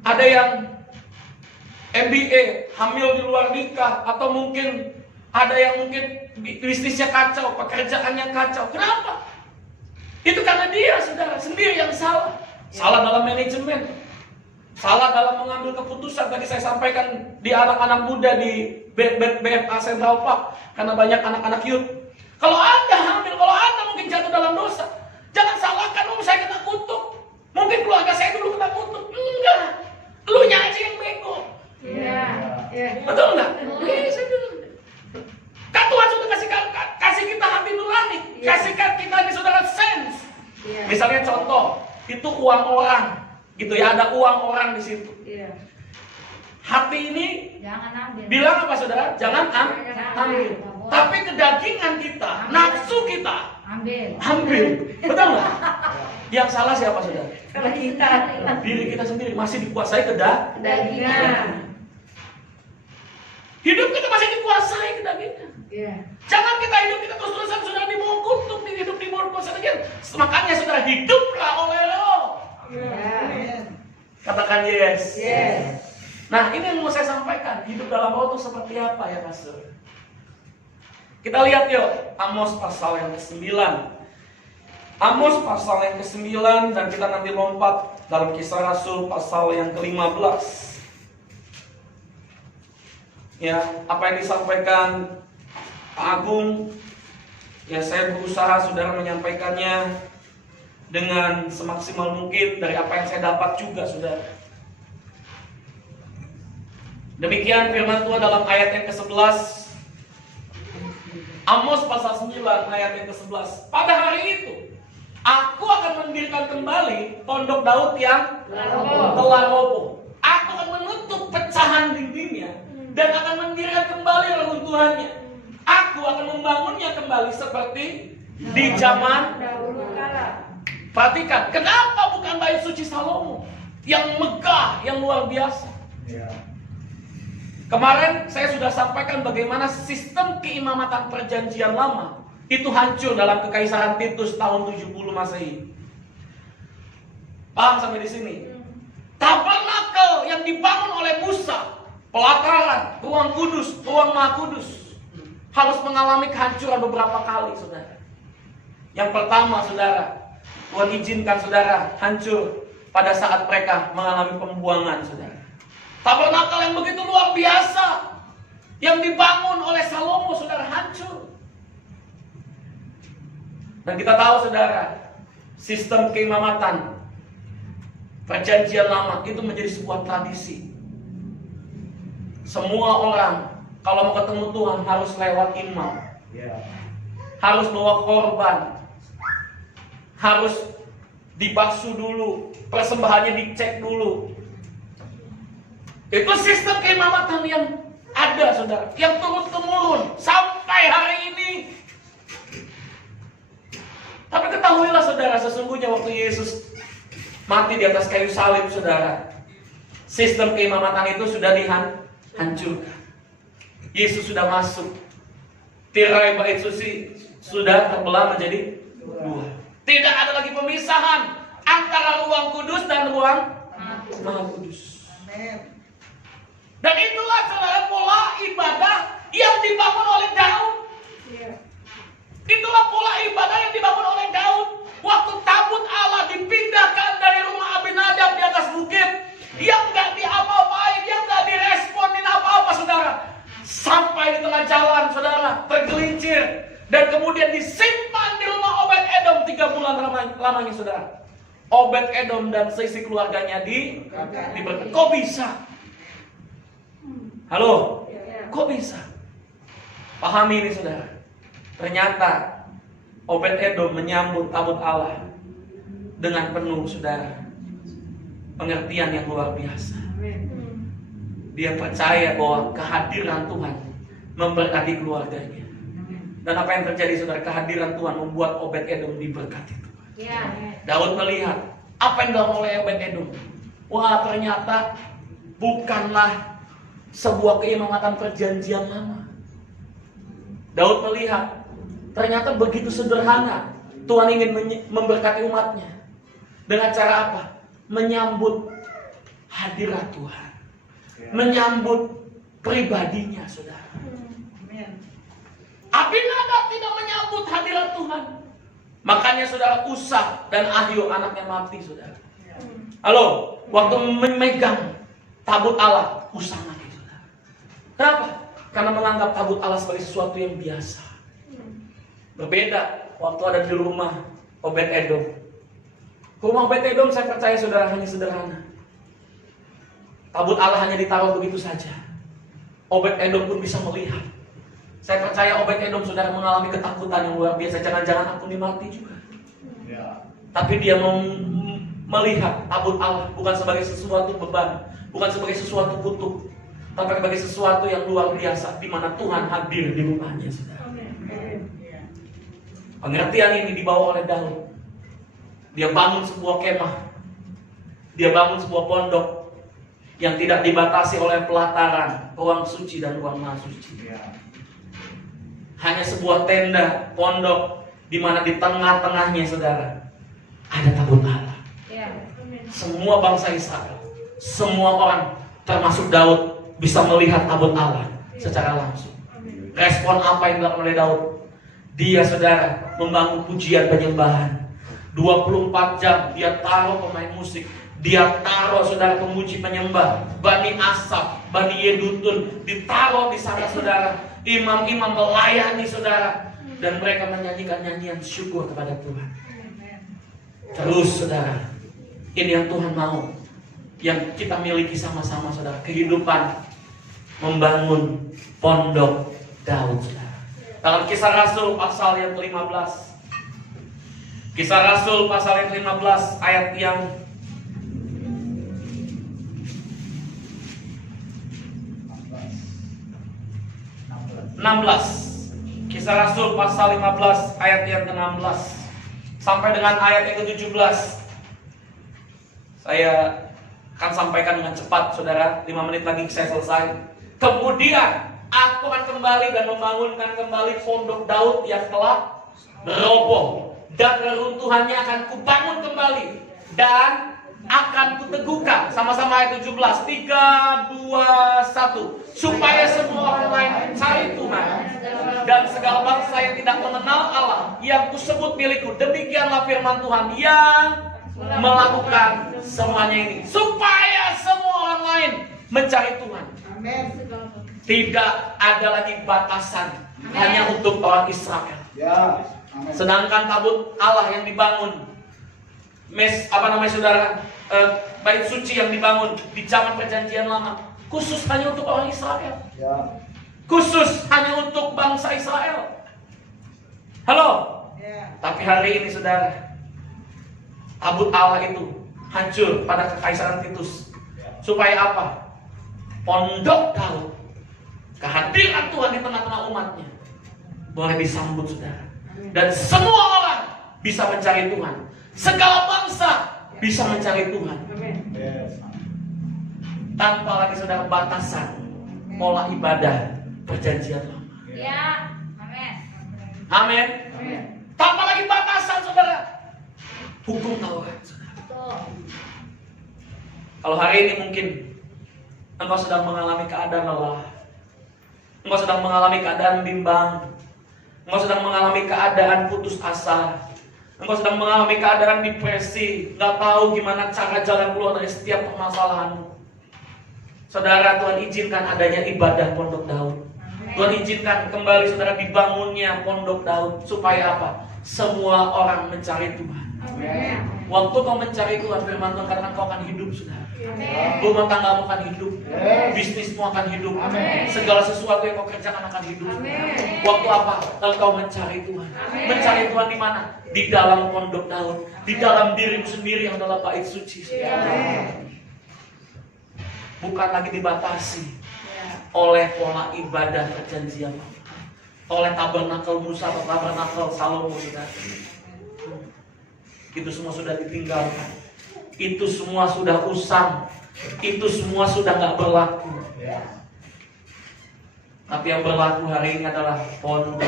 ada yang MBA, hamil di luar nikah, atau mungkin ada yang mungkin bisnisnya kacau, pekerjaannya kacau. Kenapa? Itu karena dia, saudara, sendiri yang salah. Salah dalam manajemen, salah dalam mengambil keputusan. Tadi saya sampaikan di anak-anak muda di BFA Central Park, karena banyak anak-anak youth. Kalau Anda hamil, kalau Anda mungkin jatuh dalam dosa, jangan salahkan, saya kena kutuk. Mungkin keluarga saya dulu kena kutuk. Enggak. Lu nya aja yang bego. Iya. Iya. Betul enggak? Bisa dulu. Kan Tuhan sudah kasih kita hati nurani, kasih kita ini saudara sense. Iya. Misalnya contoh, itu uang orang, gitu ya, ada uang orang di situ. Iya. Hati ini Jangan ambil. bilang apa saudara? Jangan ambil. Tapi kedagingan kita, nafsu kita ambil. Betul nggak? Yang salah siapa saudara? Kalau kita Diri kita sendiri masih dikuasai kedagingan. Hidup kita masih dikuasai kedagingan. Iya. Jangan kita hidup kita terus-terusan saudara dibawa kutuk, hidup di bawah kuasa kedagingan. Makanya saudara hiduplah oleh Roh. Iya. Katakan yes. Yes. Nah, ini yang mau saya sampaikan. Hidup dalam Roh itu seperti apa ya, Pastor? Kita lihat yuk, Amos pasal yang ke-9. Amos pasal yang ke-9 dan kita nanti lompat dalam Kisah Rasul pasal yang ke-15. Ya, apa yang disampaikan Pak Agung, ya saya berusaha saudara menyampaikannya dengan semaksimal mungkin dari apa yang saya dapat juga saudara. Demikian firman Tuhan dalam ayat yang ke-11. Amos pasal 9 ayat yang ke-11. Pada hari itu, aku akan mendirikan kembali pondok Daud yang telah roboh. Aku akan menutup pecahan dindingnya dan akan mendirikan kembali reruntuhannya. Aku akan membangunnya kembali seperti di zaman dahulu kala. Perhatikan, kenapa bukan bait suci Salomo yang megah, yang luar biasa? Kemarin saya sudah sampaikan bagaimana sistem keimamatan perjanjian lama itu hancur dalam kekaisaran Titus tahun 70 Masehi. Paham sampai di sini? Tabernakel yang dibangun oleh Musa, pelataran, ruang kudus, ruang maha kudus, harus mengalami kehancuran beberapa kali, saudara. Yang pertama, saudara, Tuhan izinkan saudara hancur pada saat mereka mengalami pembuangan, saudara. Tabernakel yang begitu luar biasa yang dibangun oleh Salomo, saudara, hancur. Dan kita tahu, saudara, sistem keimamatan perjanjian lama itu menjadi sebuah tradisi. Semua orang kalau mau ketemu Tuhan harus lewat imam, harus bawa korban, harus dibasuh dulu, persembahannya dicek dulu. Itu sistem keimamatan yang ada, saudara, yang turun-temurun sampai hari ini. Tapi ketahuilah, saudara, sesungguhnya waktu Yesus mati di atas kayu salib, saudara, sistem keimamatan itu sudah dihancurkan. Yesus sudah masuk. Tirai bait suci sudah terbelah menjadi dua. Tidak ada lagi pemisahan antara ruang kudus dan ruang maha kudus. Dan itulah, saudara, pola ibadah yang dibangun oleh Daud. Itulah pola ibadah yang dibangun oleh Daud. Waktu tabut Allah dipindahkan dari rumah Abinadab di atas bukit, yang gak diapa-apain, yang gak diresponin apa-apa, saudara. Sampai di tengah jalan, saudara, tergelincir. Dan kemudian disimpan di rumah Obed-Edom 3 bulan lamanya, saudara. Obed-Edom dan seisi keluarganya diberkati. Kok bisa? Halo? Kok bisa? Pahami ini, saudara. Ternyata Obed-Edom menyambut tabut Allah dengan penuh, saudara, pengertian yang luar biasa. Dia percaya bahwa kehadiran Tuhan memberkati keluarganya. Dan apa yang terjadi, saudara? Kehadiran Tuhan membuat Obed-Edom diberkati Tuhan. Daud melihat apa yang dilakukan oleh Obed-Edom. Wah, ternyata bukanlah sebuah keimamatan perjanjian lama. Daud melihat ternyata begitu sederhana Tuhan ingin memberkati umatnya. Dengan cara apa? Menyambut hadirat Tuhan, menyambut pribadinya, saudara. Abinadab tidak menyambut hadirat Tuhan. Makanya, saudara, Usa dan Ahio anaknya mati, saudara. Halo, waktu memegang tabut Allah, Usa mati, saudara. Kenapa? Karena menganggap tabut Allah sebagai sesuatu yang biasa. Berbeda waktu ada di rumah Obed-Edom. Rumah Obed-Edom saya percaya saudara hanya sederhana. Tabut Allah hanya ditaruh begitu saja. Obed-Edom pun bisa melihat. Saya percaya Obed-Edom saudara mengalami ketakutan yang luar biasa. Jangan-jangan aku dimati juga. Tapi dia melihat tabut Allah bukan sebagai sesuatu beban, bukan sebagai sesuatu kutuk, tapi sebagai sesuatu yang luar biasa, di mana Tuhan hadir di rumahnya, saudara. Pengertian ini dibawa oleh Daud. Dia bangun sebuah kemah, dia bangun sebuah pondok yang tidak dibatasi oleh pelataran, ruang suci dan ruang maha suci. Hanya sebuah tenda, pondok, di mana di tengah-tengahnya, saudara, ada tabut Allah. Semua bangsa Israel, semua orang, termasuk Daud, bisa melihat tabut Allah secara langsung. Respon apa yang dilakukan oleh Daud? Dia, saudara, membangun pujian penyembahan. 24 jam dia taruh pemain musik, dia taruh saudara pemuji penyembah, Bani Asaf, Bani Yedutun ditaruh di sana, saudara. Imam-imam melayani, saudara, dan mereka menyanyikan nyanyian syukur kepada Tuhan. Terus, saudara, ini yang Tuhan mau, yang kita miliki sama-sama, saudara. Kehidupan membangun pondok Daud, saudara. Dalam Kisah Rasul pasal yang ke-15, Kisah Rasul pasal yang ke-15 ayat yang 16. Kisah Rasul pasal 15 ayat yang ke-16 sampai dengan ayat yang ke-17. Saya akan sampaikan dengan cepat, saudara. 5 menit lagi saya selesai. Kemudian aku akan kembali dan membangunkan kembali pondok Daud yang telah roboh, dan reruntuhannya akan kubangun kembali dan akan kuteguhkan. Sama-sama ayat 17. 3, 2, 1. Supaya semua orang lain mencari Tuhan, dan segala bangsa yang tidak mengenal Allah yang kusebut milikku. Demikianlah firman Tuhan yang melakukan semuanya ini, supaya semua orang lain mencari Tuhan. Tidak ada lagi batasan hanya untuk orang Israel. Sedangkan tabut Allah yang dibangun, saudara, bait suci yang dibangun di zaman perjanjian lama, khusus hanya untuk orang Israel, khusus hanya untuk bangsa Israel. Halo. Tapi hari ini, saudara, tabut Allah itu hancur pada kekaisaran Titus. Supaya apa? Pondok Daud, kehadiran Tuhan di tengah-tengah umatnya, boleh disambut, saudara. Dan semua orang bisa mencari Tuhan. Segala bangsa bisa mencari Tuhan. Tanpa lagi, saudara, batasan pola ibadah perjanjian lama. Amin. Tanpa lagi batasan, saudara, hukum Taurat, saudara. Kalau hari ini mungkin engkau sedang mengalami keadaan lelah, engkau sedang mengalami keadaan bimbang, engkau sedang mengalami keadaan putus asa, engkau sedang mengalami keadaan depresi, nggak tahu gimana cara jalan keluar dari setiap permasalahanmu. Saudara, Tuhan izinkan adanya ibadah pondok Daud. Tuhan izinkan kembali, saudara, dibangunnya pondok Daud. Supaya apa? Semua orang mencari Tuhan. Waktu kau mencari Tuhan, firman Tuhan, karena kau akan hidup, saudara. Rumah tanggamu akan hidup, bisnismu akan hidup, segala sesuatu yang kau kerjakan akan hidup. Waktu apa? Engkau mencari Tuhan. Mencari Tuhan di mana? Di dalam pondok Daud, di dalam dirimu sendiri yang adalah bait suci. Bukan lagi dibatasi oleh pola ibadah perjanjian, oleh tabernakel Musa atau tabernakel Salomo, saudara. Itu semua sudah ditinggalkan. Itu semua sudah usang. Itu semua sudah gak berlaku. Tapi yang berlaku hari ini adalah pondok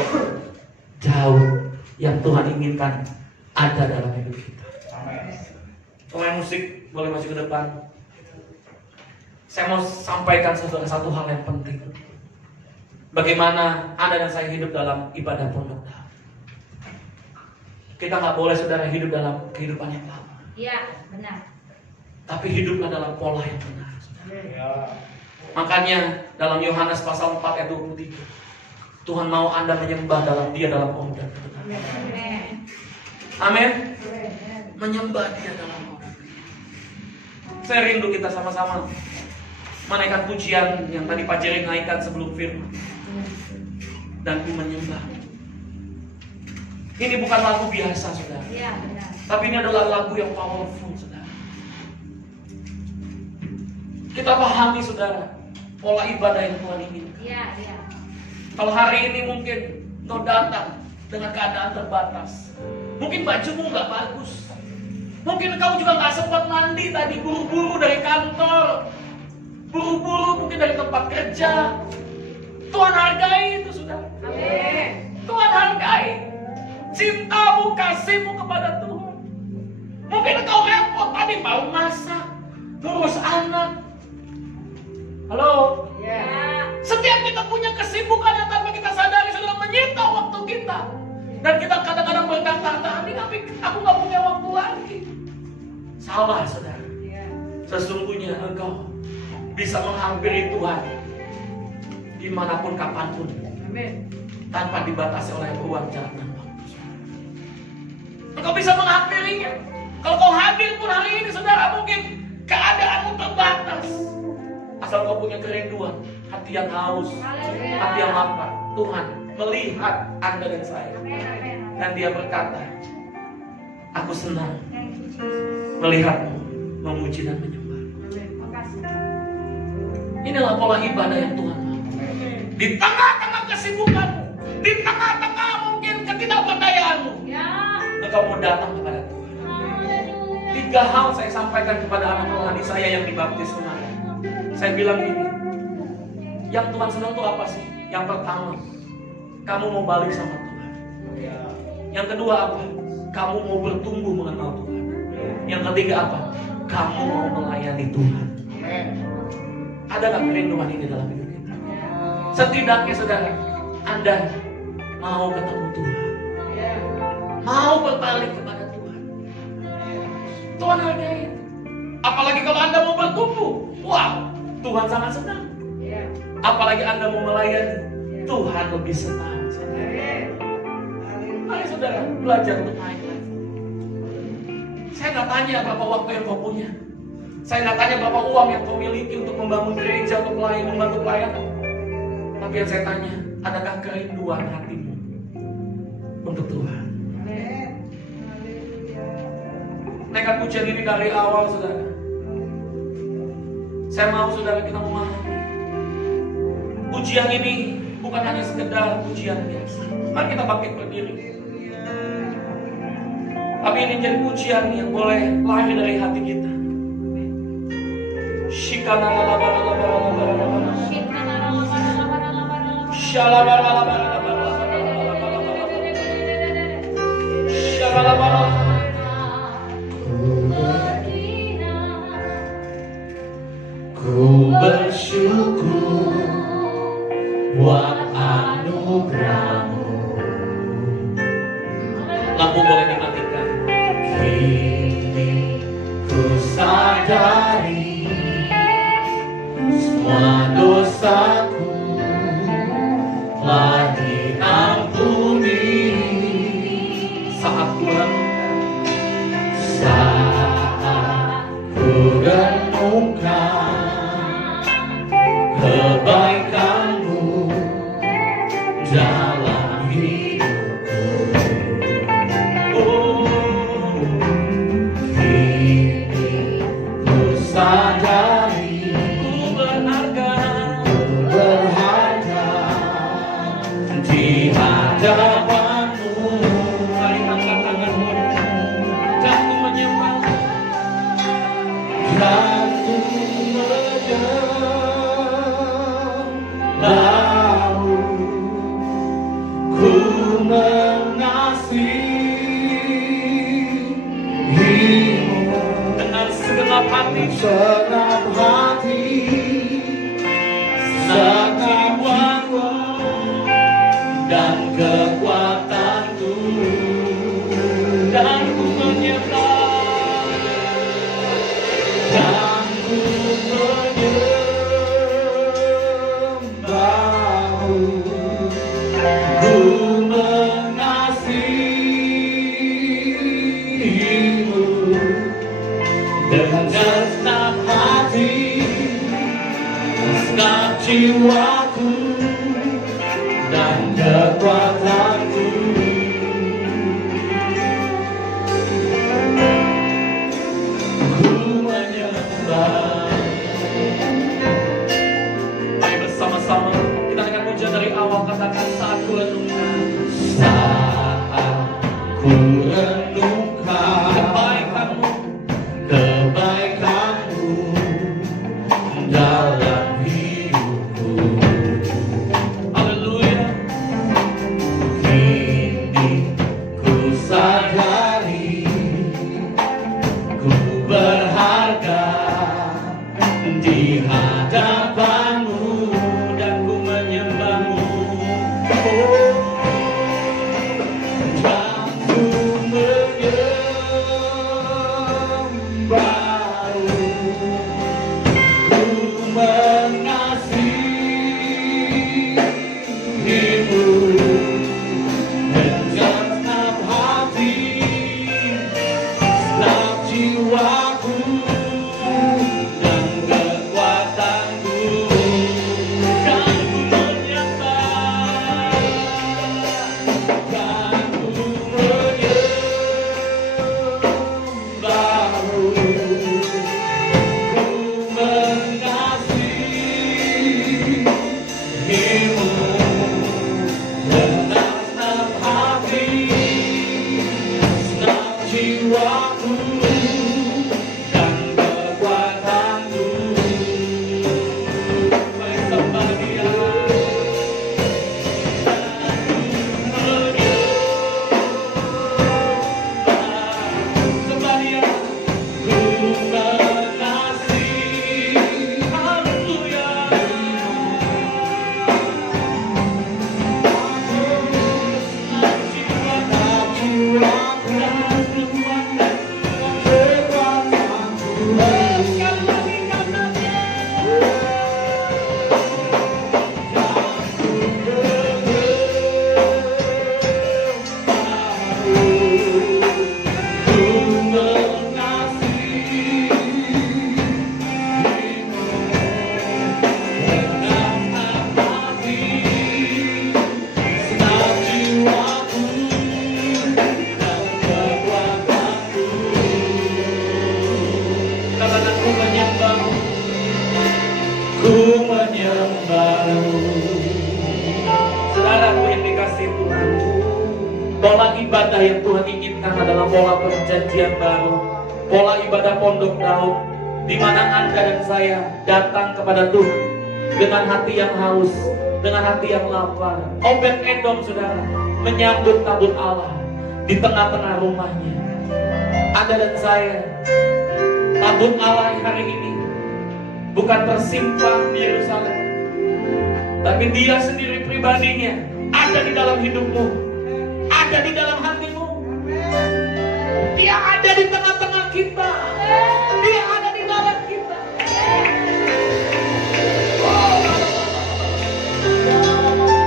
Daud yang Tuhan inginkan ada dalam hidup kita. Pemain musik boleh masuk ke depan. Saya mau sampaikan satu hal yang penting. Bagaimana Anda dan saya hidup dalam ibadah pondok Daud. Kita gak boleh, saudara, hidup dalam kehidupan yang lama. Iya, benar. Tapi hiduplah dalam pola yang benar. Makanya dalam Yohanes pasal 4 ayat 23, Tuhan mau Anda menyembah dalam Dia dalam order. Amin. menyembah Dia dalam roh. Saya rindu kita sama-sama menaikkan pujian yang tadi Pak Jerry naikkan sebelum firman. Dan ku menyembah. Ini bukan lagu biasa, saudara. Iya, benar. Tapi ini adalah lagu yang powerful, saudara. Kita pahami, saudara, pola ibadah yang Tuhan inginkan. Iya, iya. Kalau hari ini mungkin kau datang dengan keadaan terbatas, mungkin bajumu nggak bagus, mungkin kau juga nggak sempat mandi tadi, buru-buru dari kantor, buru-buru mungkin dari tempat kerja. Tuhan hargai itu, saudara. Amin. Tuhan hargai cintamu, kasihmu kepada Tuhan. Mungkin kau repot tadi mau masak, ngurus anak. Halo? Ya. Setiap kita punya kesibukan yang tanpa kita sadari sudah menyita waktu kita. Dan kita kadang-kadang berkata, ini aku nggak punya waktu lagi. Salah, saudara. Ya. Sesungguhnya engkau bisa menghampiri Tuhan dimanapun, kapanpun, Amin. tanpa dibatasi oleh ruang, jalan, dan waktu. Engkau bisa menghampirinya. Kalau kau hadir pun hari ini, saudara, mungkin keadaanmu terbatas. Asal kau punya kerinduan, hati yang haus, Haleluya. hati yang lapar. Tuhan melihat Anda dan saya. Amin, amin. Dan Dia berkata, aku senang Thank you, Jesus. melihatmu memuji dan menyembah. Amin. Makasih. Inilah pola ibadah yang Tuhan mau. Di tengah-tengah kesibukanmu, di tengah-tengah mungkin ketidakberdayaanmu, Ya. engkau mau datang kepada Tuhan. Haleluya. 3 hal saya sampaikan kepada anak rohani saya yang dibaptis kemarin. Saya bilang gini, yang Tuhan senang itu apa sih? Yang pertama, kamu mau balik sama Tuhan. Yang kedua apa? Kamu mau bertumbuh mengenal Tuhan. Yang ketiga apa? Kamu mau melayani Tuhan. Ada nggak kerinduan ini dalam hidup kita? Setidaknya, saudara, Anda mau ketemu Tuhan, mau berbalik kepada Tuhan. Tuhan hargai. Apalagi kalau Anda mau bertumbuh, wow, Tuhan sangat senang. Ya. Apalagi Anda mau melayani, Tuhan lebih senang. Mari saudara, belajar untuk naik level. Saya nggak tanya berapa waktu yang kau punya. Saya nggak tanya berapa uang yang kau miliki untuk membangun gereja, untuk membantu pelayanan. Tapi yang saya tanya, adakah kerinduan hatimu untuk Tuhan? Naikkan pujian ini dari awal, saudara. Saya mau saudara kita memahami, pujian ini bukan hanya sekedar pujian biasa. Mari kita bangkit berdiri. Tapi ini jadi pujian yang boleh lahir dari hati kita. Ku bersyukur buat anugerahmu. Lampu boleh dimatikan. Kini ku sadari semua dosaku telah diampuni. Saat ku renungkan kebaikanmu dalam hidupku. Oh, kini ku sadari ku berharga di hadapanmu. Mari angkat tanganmu dan ku menyembah. Dan ku tahu ku mengasihimu dengan segenap hati, segenap jiwaku dan kekuatanku, dan ku menyembah, dan ku ku mengasihimu kekuatanku. Ku menyembah. Mari bersama-sama kita akan puja dari awal, katakan saat ku renungkan. Saat ku renungkan kebaikanmu dalam hidupku. Haleluya. Kini ku sadari ku berharga di hadapanmu dan ku menyembahmu. Oh, dan ku menyembahmu. Ku mengasihimu dengan segenap hati, segenap jiwaku dan kekuatanku. Kan ku menyembah, kan ku menyembahmu. Ku mengasihimu dengan segenap hati, segenap jiwaku dan kekuatanku. Mari sembah Dia. Sembah Dia. Ku mengasihi. Haleluya. Ku menyembahmu. Saudaraku yang dikasihi Tuhan, pola ibadah yang Tuhan inginkan adalah pola perjanjian baru, pola ibadah pondok Daud, di mana Anda dan saya datang kepada Tuhan dengan hati yang haus, dengan hati yang lapar. Obed-Edom, saudara, menyambut tabut Allah di tengah-tengah rumahnya. Anda dan saya, tabut Allah hari ini bukan tersimpan di Yerusalem, tapi Dia sendiri pribadinya ada di dalam hidupmu, ada di dalam hatimu. Dia ada di tengah-tengah kita, Dia ada di dalam kita.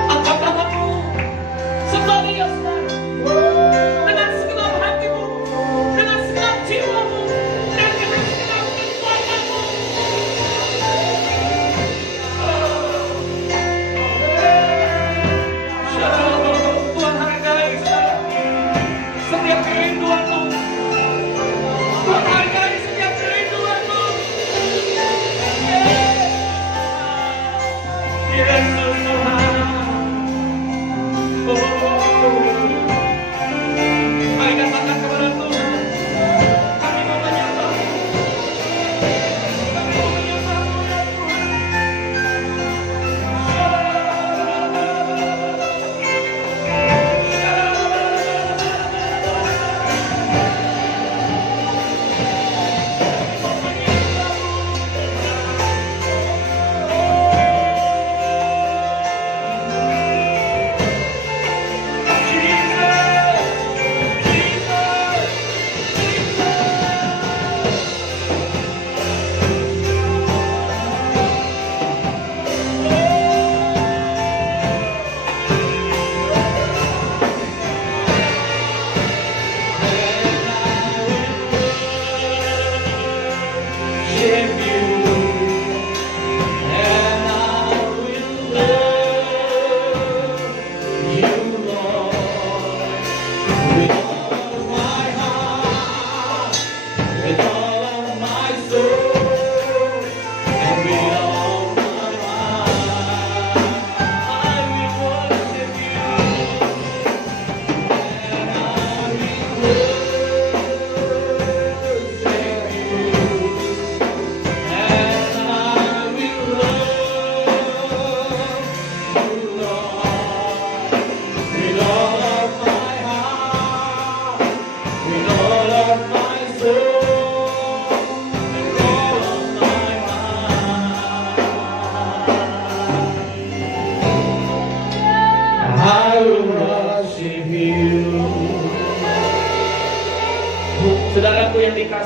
Angkat tanganmu, sembah Dia, saudara, dengan segenap hatimu, dengan segenap jiwamu, dan dengan segenap kekuatanmu. Tuhan hargai, saudara, setiap kerinduanmu. Tuhan hargai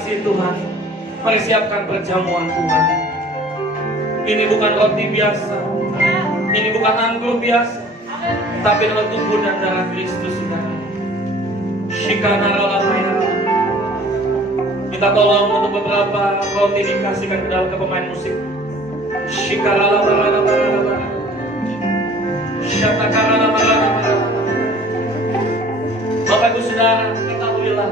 kasih Tuhan. Mari siapkan perjamuan Tuhan. Ini bukan roti biasa, ini bukan anggur biasa, tapi adalah tubuh dan darah Kristus, saudara. Shikanaralamaya. Minta tolong untuk beberapa roti dikasihkan ke dalam ke pemain musik. Shikaralabaralabaralabar. Syatakaralabaralabar. Bapak Ibu Saudara, ketahuilah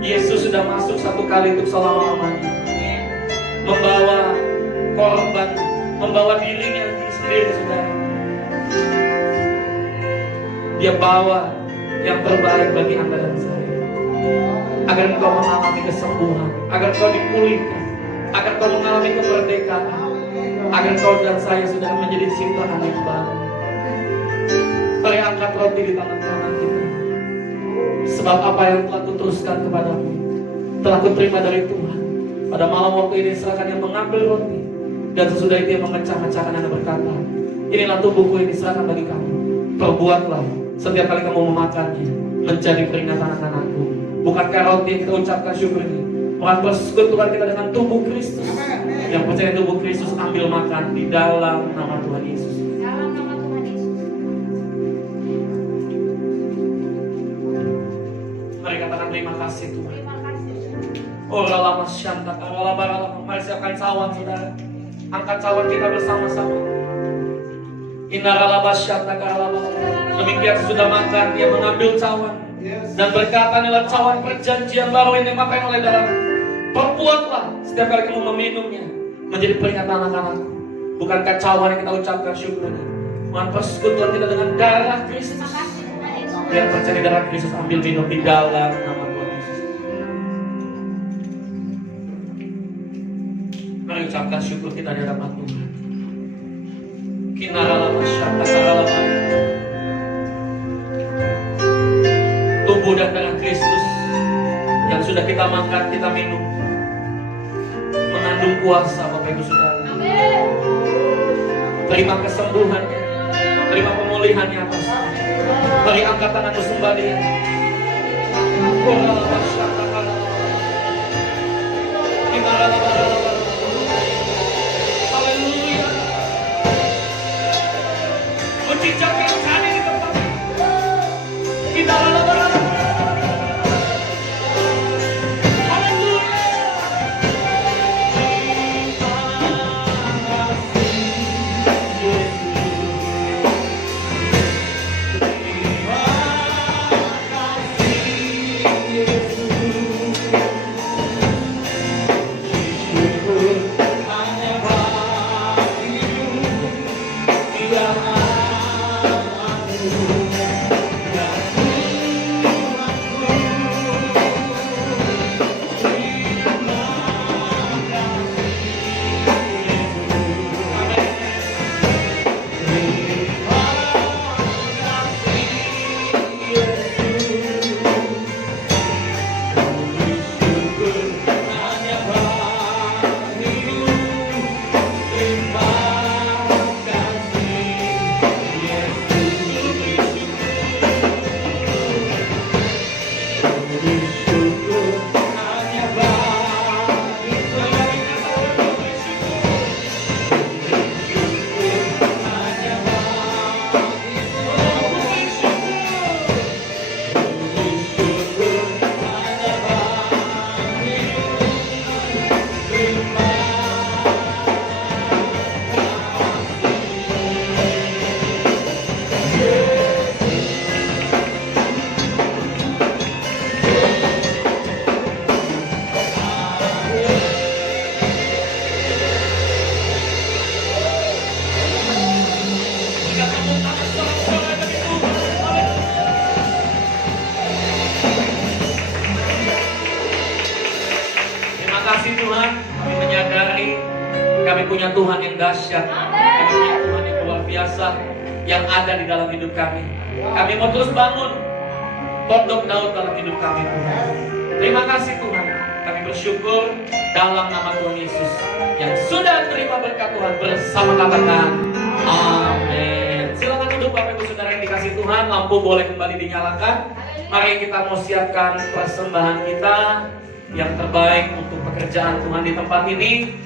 Yesus sudah masuk satu kali untuk selama-lamanya, membawa korban, membawa dirinya sendiri, saudara. Dia bawa yang terbaik bagi Anda dan saya, agar engkau mengalami kesembuhan, agar engkau dipulihkan, agar engkau mengalami kemerdekaan, agar engkau dan saya sudah menjadi ciptaan yang baru. Mari angkat roti di tangan kanan kita. Sebab apa yang telah kuteruskan kepadamu telah kuterima dari Tuhan. Pada malam waktu ini silakan yang mengambil roti, dan sesudah itu yang memecah-mecahkan dan berkata, inilah tubuhku yang diserahkan bagi kamu. Perbuatlah setiap kali kamu memakannya menjadi peringatan akan aku. Bukankah roti yang kita ucapkan syukur ini mempersekutukan kita dengan tubuh Kristus? Yang percaya tubuh Kristus ambil makan di dalam nama Tuhan Yesus. Dalam nama Tuhan Yesus. Mari katakan terima kasih Tuhan. Terima kasih. Oh lama syanta karalabaralama. Mari siapkan cawan, saudara. Angkat cawan kita bersama-sama. Inaralaba syanta karalabaralama. Demikian sudah makan, dia mengambil cawan dan berkata, inilah cawan perjanjian baru yang dimakan oleh darahku. Perbuatlah setiap kali kamu meminumnya menjadi peringatan akan aku. Bukankah cawan yang kita ucapkan syukur ini mempersekutukan kita dengan darah Kristus? Terima kasih Tuhan Yesus. Yang percaya darah Kristus ambil minum di dalam nama Tuhan Yesus. Mari ucapkan syukur kita di hadapan Tuhan. Kinaralama syanta karalama. Tubuh dan darah Kristus yang sudah kita makan, kita minum, mengandung kuasa, Bapak Ibu Saudara. Terima kesembuhannya, terima pemulihannya atas. Mari angkat tanganmu sembah Dia. Haleluya. Mencicakkan sana di tempat. Kita kami punya Tuhan yang dahsyat, kami punya Tuhan yang luar biasa yang ada di dalam hidup kami. Kami mau terus bangun pondok Daud dalam hidup kami, Tuhan. Terima kasih Tuhan, kami bersyukur dalam nama Tuhan Yesus yang sudah terima berkat Tuhan bersama, katakan amin. Silakan duduk Bapak Ibu Saudara yang dikasih Tuhan, lampu boleh kembali dinyalakan. Mari kita mau siapkan persembahan kita yang terbaik untuk pekerjaan Tuhan di tempat ini.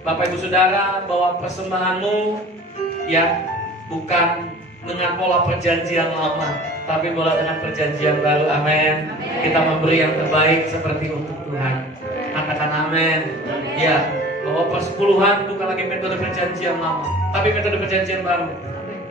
Bapak Ibu Saudara, bawa persembahanmu ya, bukan dengan pola perjanjian lama, tapi pola dengan perjanjian baru. Amin. Kita memberi yang terbaik seperti untuk Tuhan. Katakan amin. Ya, bahwa persepuluhan bukan lagi metode perjanjian lama, tapi metode perjanjian baru.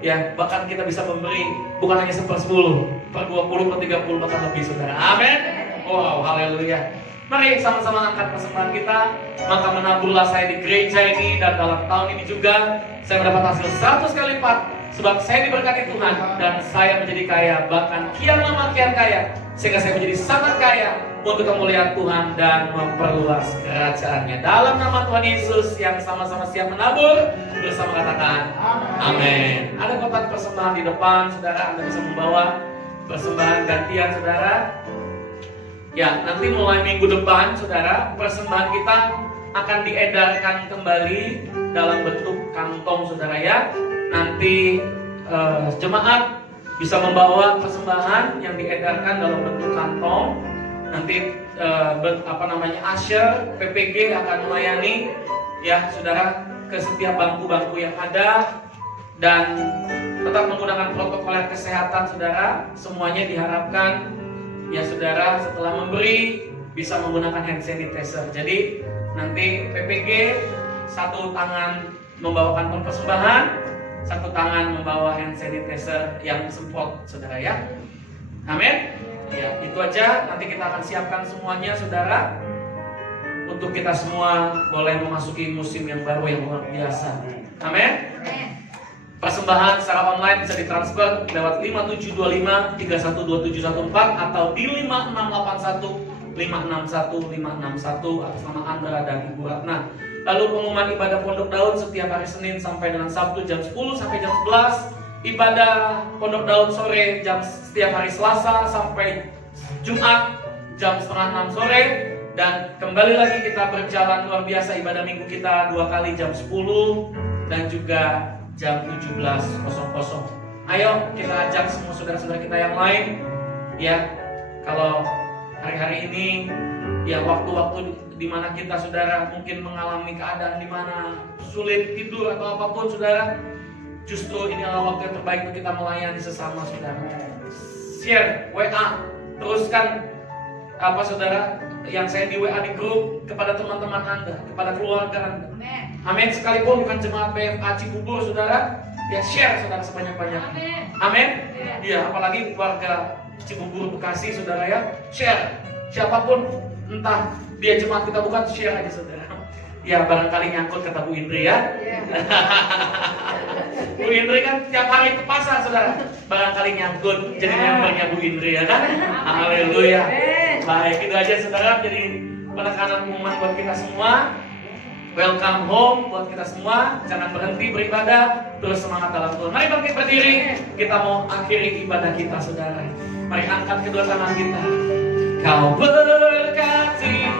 Ya, bahkan kita bisa memberi bukan hanya 1/10, per 20, per 30, bahkan lebih, saudara. Amin. Wow, haleluya. Mari sama-sama angkat persembahan kita. Maka menaburlah saya di gereja ini, dan dalam tahun ini juga saya mendapat hasil 100 kali lipat, sebab saya diberkati Tuhan dan saya menjadi kaya, bahkan kian lama kian kaya, sehingga saya menjadi sangat kaya untuk kemuliaan Tuhan dan memperluas kerajaannya. Dalam nama Tuhan Yesus yang sama-sama siap menabur, bersama katakan amin. Ada kotak persembahan di depan, saudara. Anda bisa membawa persembahan gantian, saudara. Ya, nanti mulai minggu depan, saudara, persembahan kita akan diedarkan kembali dalam bentuk kantong, saudara ya. Nanti jemaat bisa membawa persembahan yang diedarkan dalam bentuk kantong. Nanti usher PPG akan melayani ya, saudara, ke setiap bangku-bangku yang ada, dan tetap menggunakan protokol kesehatan, saudara. Semuanya diharapkan ya, saudara, setelah memberi bisa menggunakan hand sanitizer. Jadi nanti PPG satu tangan membawa kantong persembahan, satu tangan membawa hand sanitizer yang semprot, saudara ya. Amin. Ya, itu aja. Nanti kita akan siapkan semuanya, saudara, untuk kita semua boleh memasuki musim yang baru yang luar biasa. Amin. Persembahan secara online bisa ditransfer lewat 5725312714 atau di 5681561561 atas nama Andra dan Ibu Ratna. Lalu pengumuman ibadah Pondok Daud setiap hari Senin sampai dengan Sabtu jam 10 sampai jam 11. Ibadah Pondok Daud sore setiap hari Selasa sampai Jumat jam 5:30 sore. Dan kembali lagi kita berjalan luar biasa, ibadah minggu kita 2 kali jam 10 dan juga jam 17.00. Ayo kita ajak semua saudara-saudara kita yang lain ya. Kalau hari-hari ini ya, waktu-waktu di mana kita, saudara, mungkin mengalami keadaan di mana sulit tidur atau apapun, saudara, justru ini adalah waktu yang terbaik untuk kita melayani sesama, saudara. Share WA, teruskan saudara, yang saya di WA di grup kepada teman-teman Anda, kepada keluarga Anda. Amin. Sekalipun bukan jemaat BFA Cibubur, saudara, ya share, saudara, sebanyak-banyaknya. Amin. Ya, apalagi keluarga Cibubur Bekasi, saudara ya, share. Siapapun, entah dia jemaat kita bukan, share aja, saudara. Ya, barangkali nyangkut, kata Bu Indri ya. Bu Indri kan tiap hari ke pasar, saudara. Barangkali nyangkut, jadi membernya Bu Indri ya kan. Haleluya. Baik, itu aja, saudara, jadi penekanan pengumuman buat kita semua. Welcome home buat kita semua. Jangan berhenti beribadah, terus semangat dalam Tuhan. Mari bangkit berdiri, kita mau akhiri ibadah kita, saudara. Mari angkat kedua tangan kita. Kau berkati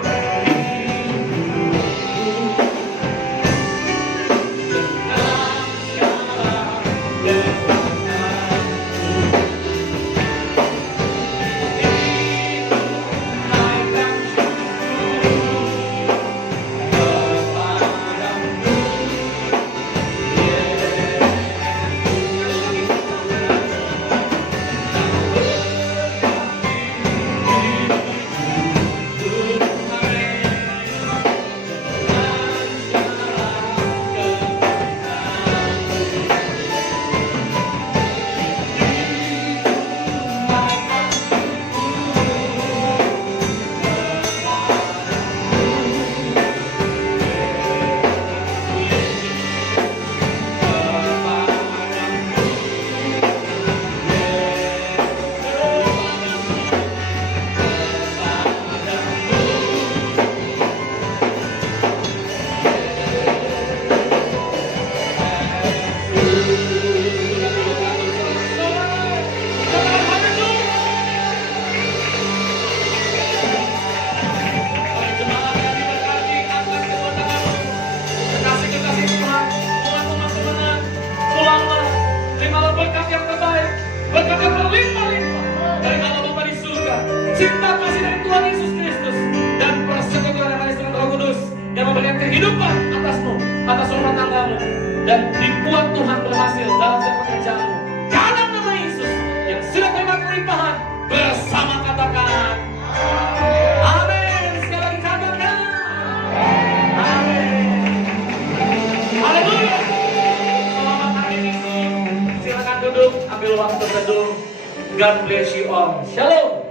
cinta kasih dari Tuhan Yesus Kristus dan atas rumah tanggamu, dan dibuat Tuhan berhasil dalam setiap pekerjaanmu. Dalam nama Yesus yang sudah terima kelimpahan, bersama katakan amin. Sekali lagi katakan amin. Haleluya. Selamat hari Minggu. Silakan duduk, ambil waktu teduh. God bless you all. Shalom.